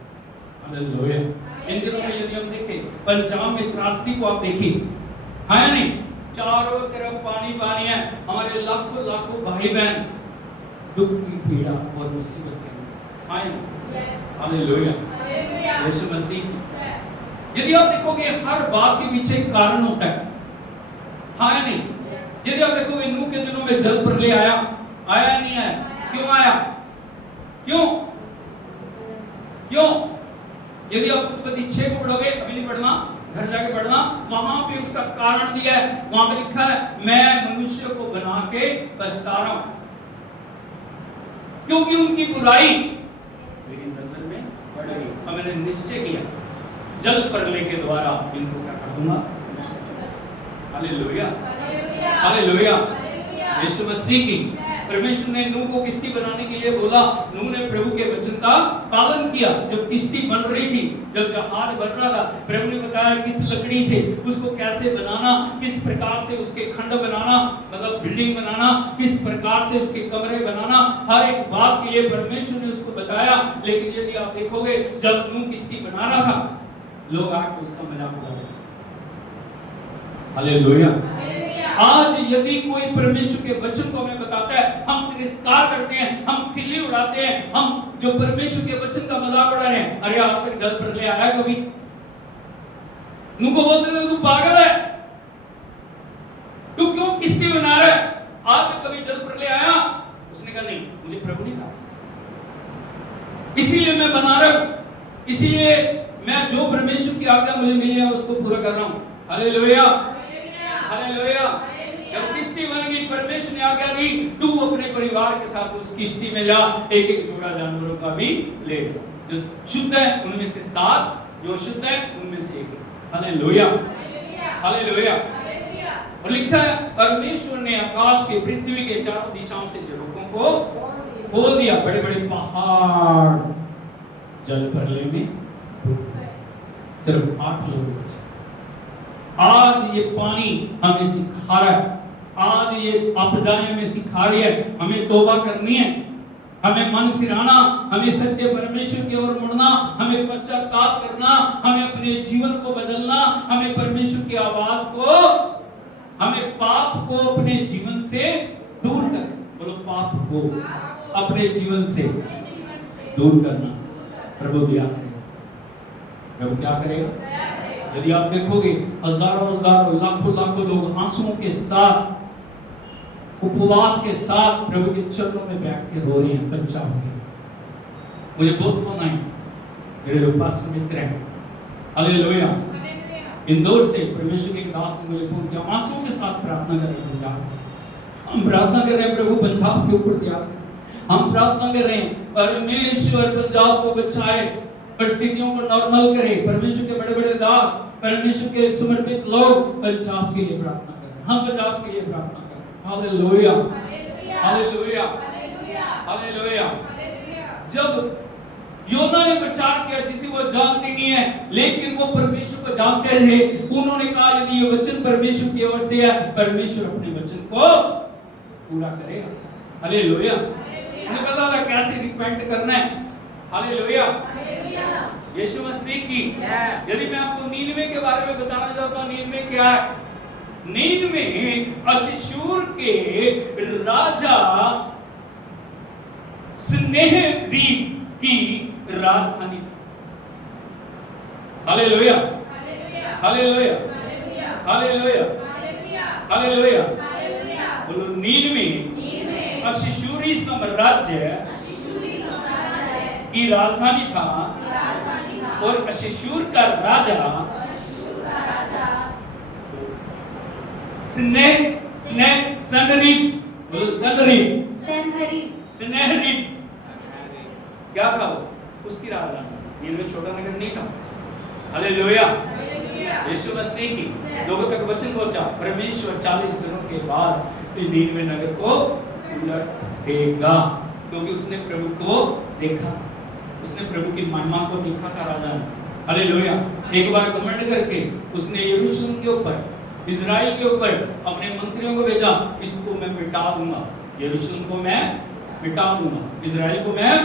हालेलुया। इन दिनों में यदि हम देखें, पंजाब में त्रासदी को आप देखिए, है या नहीं? चारों तरफ पानी पानी है। हमारे लाखों लाखों भाई बहन दुख की पीड़ा और मुसीबत के अंदर, है ना? हालेलुया, यीशु मसीह की। यदि आप देखोगे हर बात के पीछे एक कारण होता है, हाँ या नहीं? यदि आप देखोगे नूह के दिनों में जल प्रलय आया, आया नहीं आया? क्यों आया? क्यों? क्यों? यदि आप उत्पत्ति 6 को पढ़ोगे, अभी नहीं पढ़ना, घर जाके पढ़ना, वहां पे उसका कारण दिया है। वहां पे लिखा है मैं मनुष्य को बना के पछता रहा हूं क्योंकि उनकी बुराई मेरी नजर में बढ़ गई। और मैंने निश्चय किया जल प्रलय के द्वारा इनको क्या कर दूंगा? हालेलुया, हालेलुया, यीशु मसीह की। परमेश्वर ने नूह को किश्ती बनाने के लिए बोला, नूह ने प्रभु के वचन का पालन किया। जब किश्ती बन रही थी, जब जहाज बन रहा था, प्रभु ने बताया किस लकड़ी से उसको कैसे बनाना, किस प्रकार से उसके खंड बनाना, मतलब बिल्डिंग बनाना, किस प्रकार से उसके कमरे बनाना, हर एक बात के लिए परमेश्वर ने उसको बताया। लेकिन यदि आप देखोगे, जब नूह किश्ती बना रहा था, लोग आके उसका मजाक उड़ाते थे। हालेलुया। आज यदि कोई परमेश्वर के वचन को हमें बताता है, हम तिरस्कार करते हैं, हम खिल्ली उड़ाते हैं, हम जो परमेश्वर के वचन का मजाक उड़ा रहे हैं। अरे आज तक जल प्रलय आया कभी? नूह को बोलते थे तू पागल है, तू क्यों किश्ती बना रहा है? आज तक कभी जल प्रलय आया? उसने कहा नहीं, मुझे प्रभु ने कहा, इसीलिए मैं बना रहा हूं, इसीलिए मैं जो परमेश्वर की आज्ञा मुझे मिली है उसको पूरा कर रहा हूं। Hallelujah, hallelujah. जब किश्ती बन गई, परमेश्वर ने आज्ञा दी, तू अपने परिवार के साथ उस किश्ती में जा, एक एक जोड़ा जानवरों का भी ले, जो शुद्ध है उनमें से 7, जो शुद्ध है उनमें से 1। Hallelujah, hallelujah. और लिखा है परमेश्वर ने आकाश के, पृथ्वी के चारों दिशाओं से झरोखों को खोल दिया। बड़े बड़े पहाड़ जल प्रलय में सिर्फ 8 लोग बचे। आज ये पानी हमें सिखा रहा है, आज ये आपदाएं हमें सिखा रही है, हमें तौबा करनी है, हमें मन फिराना, हमें सच्चे परमेश्वर की ओर मुड़ना, हमें पश्चाताप करना, हमें अपने जीवन को बदलना, हमें परमेश्वर की आवाज को, हमें पाप को अपने जीवन से दूर करना। बोलो पाप को अपने जीवन से दूर करना प्रभु दिया करेगा। प्रभु क्या करेगा? यदि आप देखोगे हजारों हजारों लाखों लाखों लोग आंसुओं के साथ, उपवास के साथ प्रभु के चरणों में बैठ के रो रहे हैं, बच्चा होंगे। मुझे बहुत फोन आए, मेरे जो पास्टर मित्र हैं, हालेलुया, इंदौर से परमेश्वर के दास ने मुझे फोन किया, आंसुओं के साथ प्रार्थना कर रहे हैं। हम प्रार्थना कर रहे हैं प्रभु पंजाब के ऊपर दिया, हम प्रार्थना कर रहे हैं परमेश्वर पंजाब को बचाए, परिस्थितियों को नॉर्मल करे। परमेश्वर के बड़े बड़े दास, परमेश्वर के समर्पित लोग पंजाब के लिए प्रार्थना कर रहे हैं, हम पंजाब के लिए प्रार्थना कर रहे हैं। Hallelujah hallelujah hallelujah hallelujah hallelujah. Hallelujah. जब योना ने प्रचार किया जिसे वो जानते नहीं है, लेकिन वो परमेश्वर को जानते रहे, उन्होंने कहा यदि ये वचन परमेश्वर की ओर से है, परमेश्वर अपने वचन को पूरा करेगा। हालेलुया। उन्हें पता था कैसे रिपेंट करना है। हालेलुया। हालेलुया। यीशु मसीह की। यदि मैं आपको नीनवे के बारे में बताना चाहता हूँ, नीनवे क्या है? नीनवे अश्शूर के राजा सन्हेरीब की राजधानी थी। Hallelujah hallelujah hallelujah hallelujah hallelujah hallelujah hallelujah. Hallelujah. बोलो नीनवे नीनवे अश्शूरी साम्राज्य अश्शूरी साम्राज्य की राजधानी था, की राजधानी था। और अश्शूर का राजा और अश्शूर का राजा सन्हेरीब, बोलो सन्हेरीब, सेनहरीब, सन्हेरीब क्या था वो? उसकी राजधानी। नीनवे छोटा नगर नहीं था। हालेलुया। हालेलुया। यीशु मसीह की लोगों तक वचन पहुंचा। परमेश्वर 40 दिनों के बाद नीनवे नगर को उलट देगा, क्योंकि उसने प्रभु को देखा, उसने प्रभु की महिमा को देखा था राजा ने। हालेलुया। एक बार कमेंट करके उसने यरूशलेम के ऊपर, इजराइल के ऊपर अपने मंत्रियों को भेजा, इसको मैं मिटा दूंगा, यरूशलेम को मैं मिटा दूंगा, इजराइल को मैं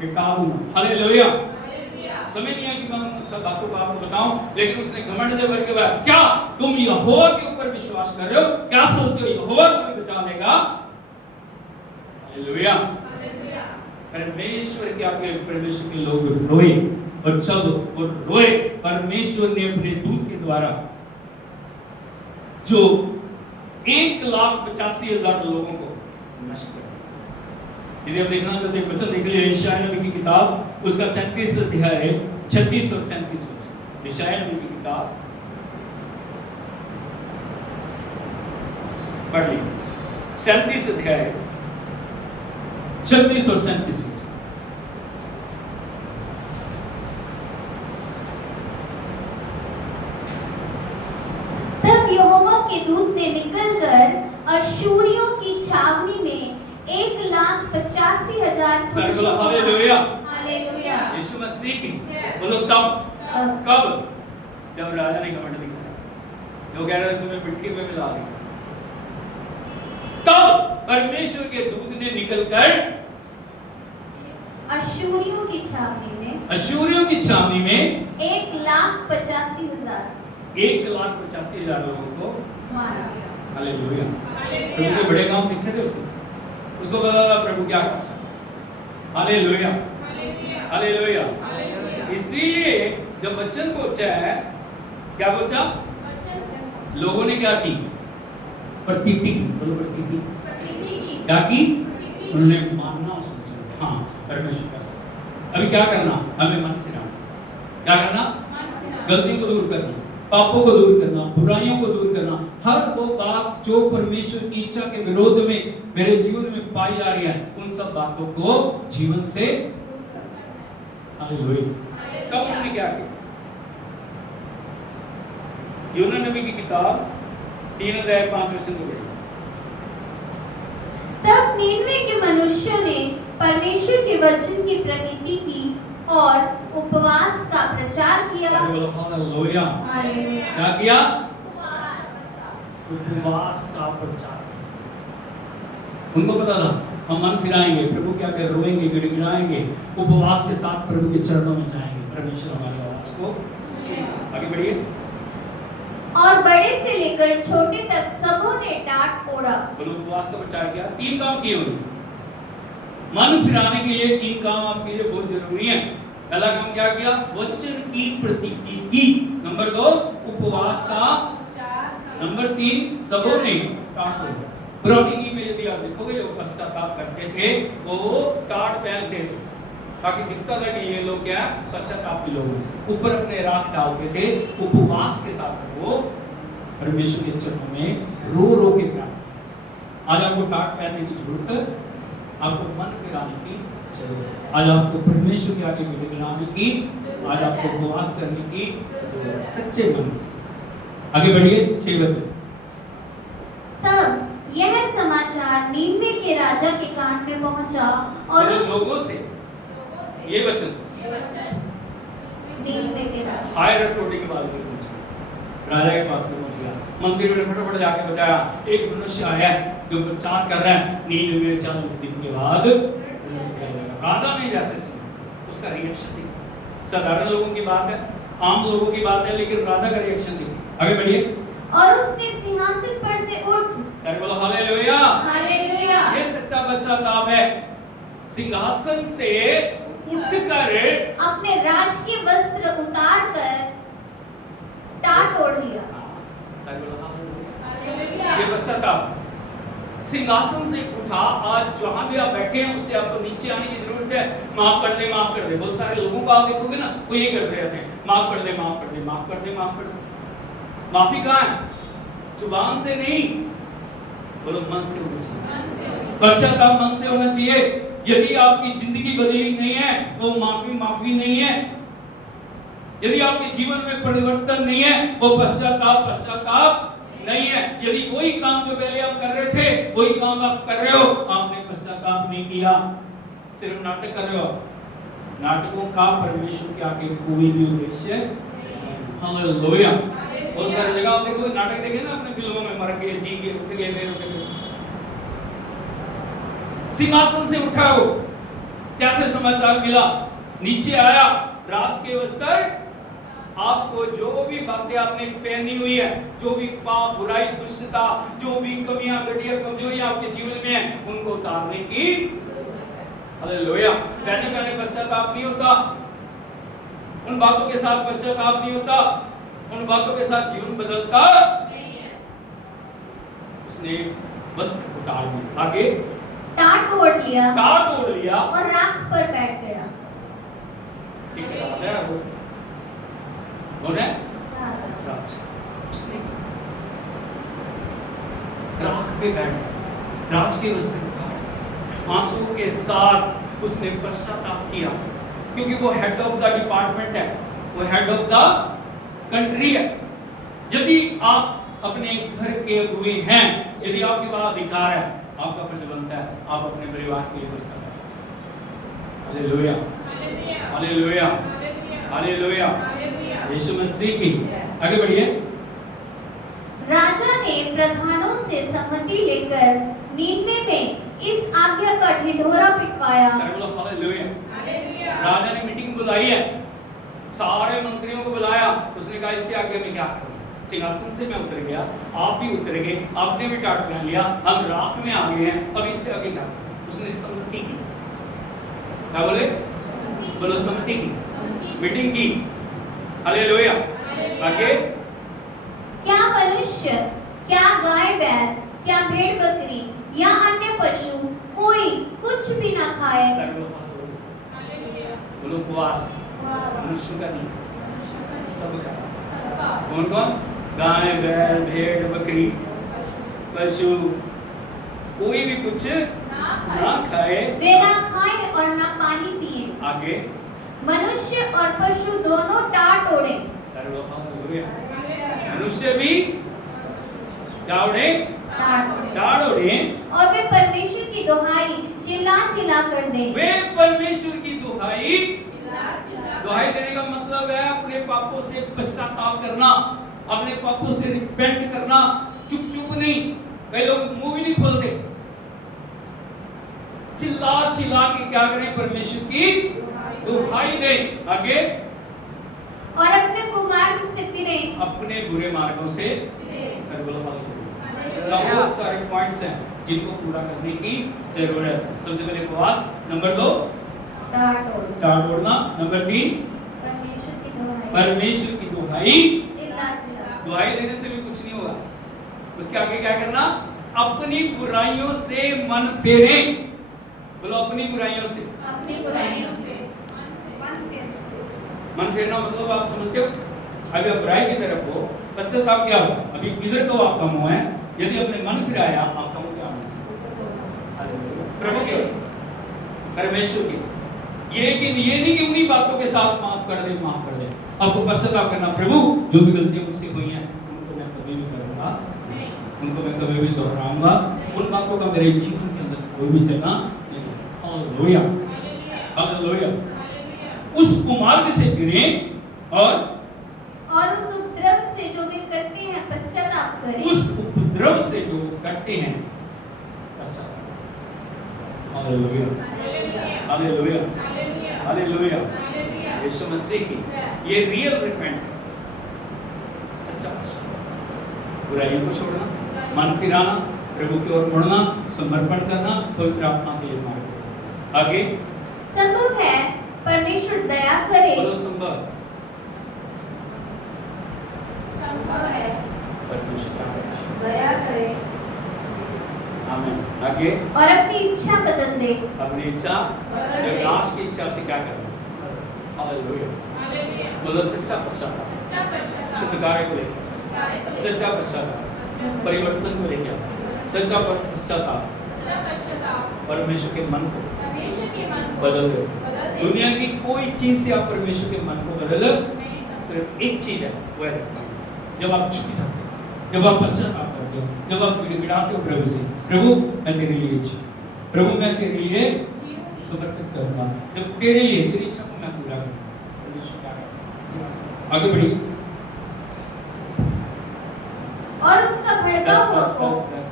मिटा दूंगा। हालेलुया। हालेलुया। समय नहीं है कि मैं उन सब बातों को आपको बताऊं, लेकिन उसने घमंड से भर के कहा, क्या तुम यहोवा के ऊपर विश्वास कर रहे हो? क्या सोचते हो यहोवा तुम्हें बचा लेगा? हालेलुया। हालेलुया। परमेश्वर के आगे परमेश्वर के लोग रोए और जब वो रोए, परमेश्वर ने अपने दूत के द्वारा जो 1,85,000 लोगों को नष्ट कर दिया। यदि आप देखना चाहते हैं वचन देख लीजिए यशायाह नबी की किताब, उसका 37 अध्याय 36 और 37 वचन। यशायाह नबी की किताब पढ़ लीजिए, 37 अध्याय 36 और 37 वचन। तब यहोवा के दूत ने निकलकर अश्शूरियों की छावनी में 1,85,000 पुरुषों को हालेलुया। हालेलुया। यीशु मसीह की। बोलो तब। कब? जब राजा ने घमंड दिखाया, जो कह रहा था तुम्हें मिट्टी में मिला देंगे, तब परमेश्वर के दूत ने निकलकर अश्शूरियों की छावनी में अश्शूरियों की छावनी में 1,85,000 1,85,000 लोगों को मारा। हालेलुया। हालेलुया। प्रभु के बड़े काम दिखे थे उसे, उसको पता था प्रभु क्या कर सकता है। Hallelujah hallelujah. हालेलुया। हालेलुया। इसीलिए जब वचन पहुंचा है, क्या पहुंचा? वचन लोगों ने क्या की? प्रतीति की। बोलो प्रतीति। प्रतीति की। क्या की? प्रतीति। उन्होंने मानना उस वचन को। हाँ, परमेश्वर का सत्य। अभी क्या करना? हमें मन फिराना। क्या करना? मन फिराना। गलतियों को दूर करना, पापों को दूर करना, बुराइयों को दूर करना, हर वो बात जो परमेश्वर की इच्छा के विरोध में मेरे जीवन में पाई जा रही है, उन सब बातों को जीवन से हालेलुया। तब उन्होंने क्या किया? योना नबी की किताब 3 अध्याय 5 वचन को पढ़िए। तब नीनवे के मनुष्यों ने परमेश्वर के वचन की प्रतीति की और उपवास का प्रचार किया। बोलो हालेलुया। हालेलुया। क्या किया? उपवास। उपवास का प्रचार। उनको पता था हम मन फिराएंगे, प्रभु क्या कर, रोएंगे, गिड़गिड़ाएंगे, उपवास के साथ प्रभु के चरणों में जाएंगे, परमेश्वर हमारी आवाज को आगे बढ़िए। और बड़े से लेकर छोटे तक सबों ने डांट फोड़ा। बोलो उपवास का प्रचार किया। 3 काम किए उन्होंने। मन फिराने के लिए 3 काम आपके लिए बहुत जरूरी है। पहला काम क्या किया? वचन की प्रतीति की। नंबर 2 उपवास का। नंबर 3 सबों ने टाट फोड़ा। पुरानी में यदि आप देखोगे जो पश्चाताप करते थे वो टाट पहनते थे, ताकि दिखता था कि ये लोग क्या पश्चातापी लोग हैं। ऊपर अपने राख डालते थे, उपवास के साथ वो परमेश्वर के चरणों में रो रो के प्रार्थना। आज आपको टाट पहनने की जरूरत है, आपको मन फिराने की जरूरत है, आज आपको परमेश्वर के आगे गिड़गिड़ाने की, आज आपको उपवास करने की जरूरत, सच्चे मन से। आगे बढ़िए 6 बजे। तब यह समाचार नीनवे के राजा के कान में पहुंचा और और उस लोगों से ये वचन नीनवे के राजा हायर अथॉरिटी के पास में पहुंच गया, राजा के पास में पहुंच गया। मंत्री ने फटाफट जाके बताया एक मनुष्य आया है जो प्रचार कर रहा है नीनवे 40 दिन के बाद। राजा ने जैसे सुना उसका रिएक्शन देखा। साधारण लोगों की बात है, आम लोगों की बात है, लेकिन राजा का रिएक्शन देखिए। आगे बढ़िए। और उसने सिंहासन पर से उठ सर बोलो हालेलुया। हालेलुया ये सच्चा पश्चाताप है। सिंहासन से उठकर अपने राजकीय वस्त्र उतार कर टाट ओढ़ लिया। सर बोलो हालेलुया। हालेलुया। ये पश्चाताप। सिंहासन से उठा, आज जहां भी आप बैठे हैं उससे आपको नीचे आने की जरूरत है। माफ कर दे, माफ कर दे। बहुत सारे लोगों को आप देखोगे ना, वो ये करते रहते हैं, माफ कर दे, माफ कर दे, माफ कर दे, माफ कर दे। माफी कहाँ है? जुबान से नहीं, बोलो मन से होनी चाहिए। पश्चाताप मन से होना चाहिए। यदि आपकी जिंदगी बदली नहीं है, वो माफी नहीं है। यदि आपके जीवन में परिवर्तन नहीं है, वो पश्चाताप नहीं है। यदि वही काम जो पहले आप कर रहे थे, वही काम आप कर रहे हो, आपने पश्चाताप नहीं किया, सिर्फ नाटक कर रहे हो। नाटकों का परमेश्वर के आगे कोई भी उद्देश्य नहीं। हालेलुया। बहुत सारी जगह आप देखो, नाटक देखे ना अपने फिल्मों में, मर गए, जी गए, उठ गए, फिर उठ गए। सिंहासन से उठा हो, कैसे समाचार मिला? नीचे आया, राज के वस्त्र, आपको जो भी बातें आपने पहनी हुई है, जो भी पाप, बुराई, दुष्टता, जो भी कमियां, घटिया, कमजोरियां आपके जीवन में है, उनको उतारने की। हालेलुया। पहले पश्चाताप नहीं होता, उन बातों के साथ पश्चाताप नहीं होता, उन बातों के साथ जीवन बदलता नहीं है। उसने वस्त्र उतार दिए, आगे टाट ओढ़ लिया और राख पर बैठ गया। एक राजा है, वो कौन है? राजा। उसने राख पे बैठ गया, राज के वस्त्र उतार दिए, आंसू के साथ उसने पश्चाताप किया, क्योंकि वो हेड ऑफ द डिपार्टमेंट है, वो हेड ऑफ द कंट्री है। यदि आप अपने घर के अगुवे हैं, यदि आपके पास अधिकार है, आपका फर्ज बनता है आप अपने परिवार के लिए पश्चाताप करें। हालेलुया, हालेलुया, हालेलुया, यीशु मसीह की। आगे बढ़िए। राजा ने प्रधानों से सम्मति लेकर नीनवे में इस आज्ञा का ढिंढोरा पिटवाया। हालेलुया। राजा ने मीटिंग बुलाई है, सारे मंत्रियों को बुलाया, उसने कहा इससे आगे मैं क्या करूं? सिंहासन से मैं उतर गया, आप भी उतर गए, आपने भी टाट पहन लिया, हम राख में आ गए हैं, अब इससे आगे क्या करूं? उसने सम्मति की। क्या बोले? बोलो सम्मति की, मीटिंग की। हालेलुया। आगे, क्या मनुष्य, क्या गाय बैल, क्या भेड़ बकरी या अन्य पशु कोई कुछ भी ना खाए। बोलो उपवास, मनुष्य का नहीं, सबका। कौन कौन? गाय, बैल, भेड़, बकरी, पशु, कोई भी कुछ ना खाए। वे ना खाए और ना पानी पिए। आगे, मनुष्य और पशु दोनों टाट ओढ़े। मनुष्य भी क्या ओढ़े? टाट ओढ़े। और वे परमेश्वर की दुहाई चिल्ला चिल्ला कर दें। वे परमेश्वर की दुहाई देने का मतलब है अपने पापों से पश्चाताप करना, अपने पापों से रिपेंट करना, चुप चुप नहीं। कई लोग मुंह भी नहीं खोलते, चिल्ला चिल्ला के क्या करें? परमेश्वर की दुहाई दें। आगे, और अपने कुमार्ग से फिरें, अपने बुरे मार्गों से। सर बोलो हालेलुया। बहुत सारे पॉइंट्स हैं जिनको पूरा करने की जरूरत है। सबसे पहले उपवास, नंबर 2 टाट ओढ़ना, नंबर 3 परमेश्वर की दुहाई। चिल्ला चिल्ला। दुहाई देने से भी कुछ नहीं होगा, उसके आगे क्या करना? अपनी बुराइयों से मन फेरे। बोलो अपनी बुराइयों से। अपनी बुराइयों से मन फेरना मतलब आप समझते हो, अभी आप बुराई की तरफ हो, पश्चाताप क्या होगा? अभी किधर को आपका मुंह है? यदि अपने मन फिराया, आपका मुंह क्या होना? प्रभु के, परमेश्वर की। ये नहीं कि उन्हीं बातों के साथ माफ कर दे, माफ कर दे। आपको पश्चाताप करना, प्रभु जो भी गलतियां मुझसे हुई हैं उनको मैं कभी नहीं करूंगा, उनको मैं कभी भी दोहराऊंगा उन बातों का मेरे जीवन के अंदर कोई भी जगह नहीं। Hallelujah, hallelujah. उस कुमार्ग से फिरें और उस उपद्रव से जो वे करते हैं पश्चाताप करें। उस उपद्रव से जो करते हैं पश्चाताप। Hallelujah, hallelujah, hallelujah. यीशु मसीह की ये रियल रिपेंट है, सच्चा पश्चाताप। बुराइयों को छोड़ना, मन फिराना, प्रभु की ओर मुड़ना, समर्पण करना, पवित्र आत्मा के लिए मार्ग। आगे संभव है परमेश्वर दया करे। बोलो संभव। संभव है परमेश्वर दया करे आमीन। आगे और अपनी इच्छा बदल दे। अपनी इच्छा, बदल दे। लाश की इच्छा से क्या करना। हालेलुया। हालेलुया। बोलो सच्चा पश्चाताप, सच्चा पश्चाताप छुटकारे को लेकर, कार्य को लेकर, सच्चा पश्चाताप, सच्चा परिवर्तन को लेकर, सच्चा पश्चाताप पश्चाताप परमेश्वर के मन को परमेश्वर के मन को बदल दे। बदल दे। दुनिया की कोई चीज से आप परमेश्वर के मन को बदल नहीं सकते। सिर्फ एक चीज है, वो है जब आप झुक जाते हो, जब आप पश्चाताप करते हो, जब आप गिड़गिड़ाते हो प्रभु से, प्रभु मैं तेरे लिए जीऊं, प्रभु मैं तेरे लिए समर्पित करूंगा। जब तेरे लिए तेरी इच्छा को मैं पूरा करूं, परमेश्वर क्या करेगा। आगे बढ़िए। और उसका भड़का हुआ को बस।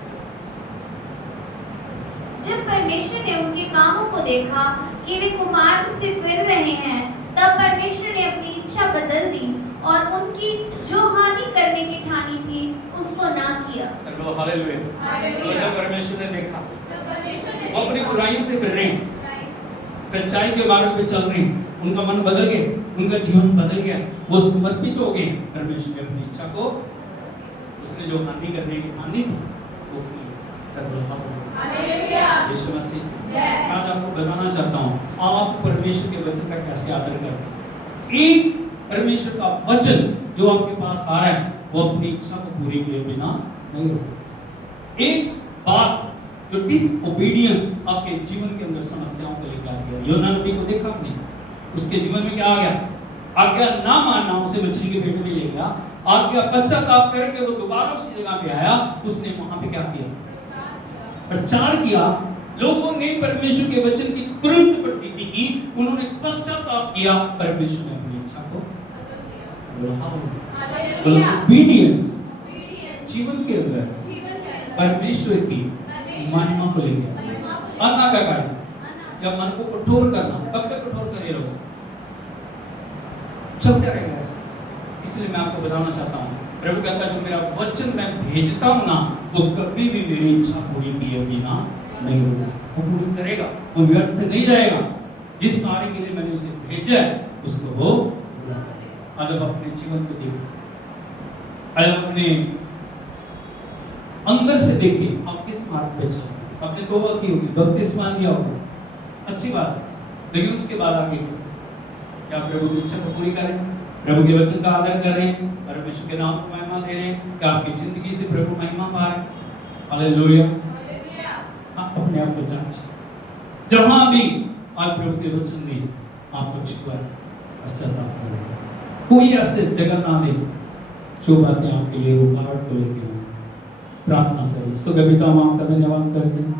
जब परमेश्वर ने उनके कामों को देखा कि वे कुमार्ग से फिर रहे हैं, तब परमेश्वर ने अपनी इच्छा बदल दी और उनकी जो हानि करने की ठानी थी उसको ना किया। सर्व हालेलुया। हालेलुया। जब परमेश्वर ने देखा तो परमेश्वर ने वो अपनी देखा। बुराइयों से फिर रहे हैं, सच्चाई के मार्ग पे चल रहे हैं, उनका मन बदल गया, उनका जीवन बदल गया, वो समर्पित हो गए। परमेश्वर ने अपनी इच्छा को, उसने जो हानि करने की ठानी थी वो की। सर्व हालेलुया। यीशु मसीह जय। आज आपको बताना चाहता हूँ, आप परमेश्वर के वचन का कैसे आदर करते हैं। एक परमेश्वर का वचन जो आपके पास आ रहा है वो अपनी इच्छा को पूरी किए बिना नहीं रुकता। एक बात जो डिसओबीडियंस आपके जीवन के अंदर समस्याओं को लेकर आ गया। योना नबी को देखा आपने, उसके जीवन में क्या आ गया, आज्ञा ना मानना उसे मछली के पेट में ले गया। आज्ञा पश्चाताप करके वो दोबारा उसी जगह पे आया, उसने वहां पे क्या किया, प्रचार किया। लोगों ने परमेश्वर के वचन की तुरंत प्रतीति की, उन्होंने पश्चाताप किया, परमेश्वर ने अपनी इच्छा को हालेलुया। obedience Obedience। जीवन के अंदर जीवन के अंदर परमेश्वर की महिमा को लेकर महिमा को लेकर। अन्ना का कार्य, अन्ना। जब मन को कठोर करना, कब तक कठोर करे रहो, चलते रहेगा। इसलिए मैं आपको बताना चाहता हूँ, प्रभु कहता है जो मेरा वचन मैं भेजता हूँ ना, वो कभी भी मेरी इच्छा पूरी किए बिना नहीं होगा, वो पूरी करेगा, वो व्यर्थ नहीं जाएगा। जिस कार्य के लिए मैंने उसे भेजा है उसको वो आज आप अपने जीवन को देखिए, आज अपने अंदर से देखिए, आप किस मार्ग पे चल रहे हैं। आपने तौबा की होगी, बपतिस्मा लिया होगा, अच्छी बात है, लेकिन उसके बाद आगे क्या प्रभु की इच्छा को पूरी करें, प्रभु के वचन का आदर कर रहे हैं, परमेश्वर के नाम को महिमा दे रहे हैं, क्या आपकी जिंदगी से प्रभु महिमा पा रहे हैं। हालेलुया। हालेलुया। आप अपने आप को जांचिए, जहां भी आज प्रभु के वचन ने आपको छुआ पश्चाताप करें, कोई ऐसे जगह ना दे जो बातें आपके लिए रुकावट को लेके आए। प्रार्थना करें, सो कविता हम आपका धन्यवाद करते हैं,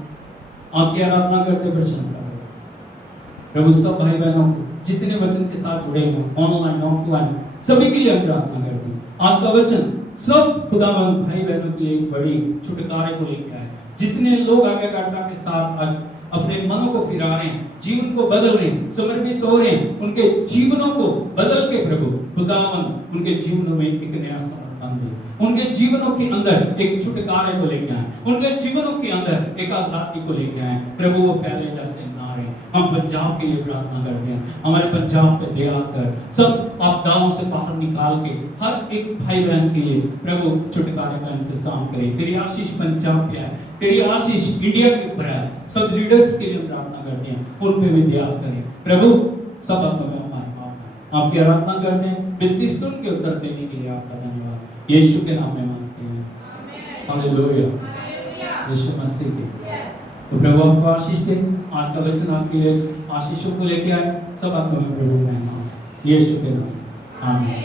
आपकी आराधना करते, प्रशंसा करते। प्रभु सब भाई बहनों को जितने वचन के साथ जुड़े हैं, ऑनलाइन ऑफलाइन, सभी के लिए हम प्रार्थना करते हैं। आज का वचन सब खुदावंद भाई बहनों के लिए एक बड़ी छुटकारे को लेके आए। जितने लोग आज्ञाकारिता के साथ आज अपने मनों को फिरा रहे हैं, जीवन को बदल रहे हैं, समर्पित हो रहे हैं, उनके जीवनों को बदल के प्रभु खुदावंद उनके जीवनों में एक नया समर्पण दे, उनके जीवनों के अंदर एक छुटकारे को लेके आए, उनके जीवनों के अंदर एक आजादी को लेके आए। प्रभु वो पहले जैसे ना रहे। हम पंजाब के लिए प्रार्थना करते हैं, हमारे पंजाब पे दया कर, सब आपदाओं से बाहर निकाल के हर एक भाई बहन के लिए प्रभु छुटकारे का इंतजाम करे। तेरी आशीष पंजाब पे है, तेरी आशीष इंडिया के ऊपर है। सब लीडर्स के लिए प्रार्थना करते हैं, उन पे भी दया करें प्रभु। सब अपने आपकी आराधना करते हैं, विनती सुन के उत्तर देने के लिए आपका धन्यवाद। यीशु के नाम में मांगते हैं, हालेलुया। यीशु मसीह के तो प्रभु आपको आशीष दे। आज का वचन आपके लिए आशीषों को लेके आए। सब आपको मैं प्रभु में यीशु के नाम, आमीन।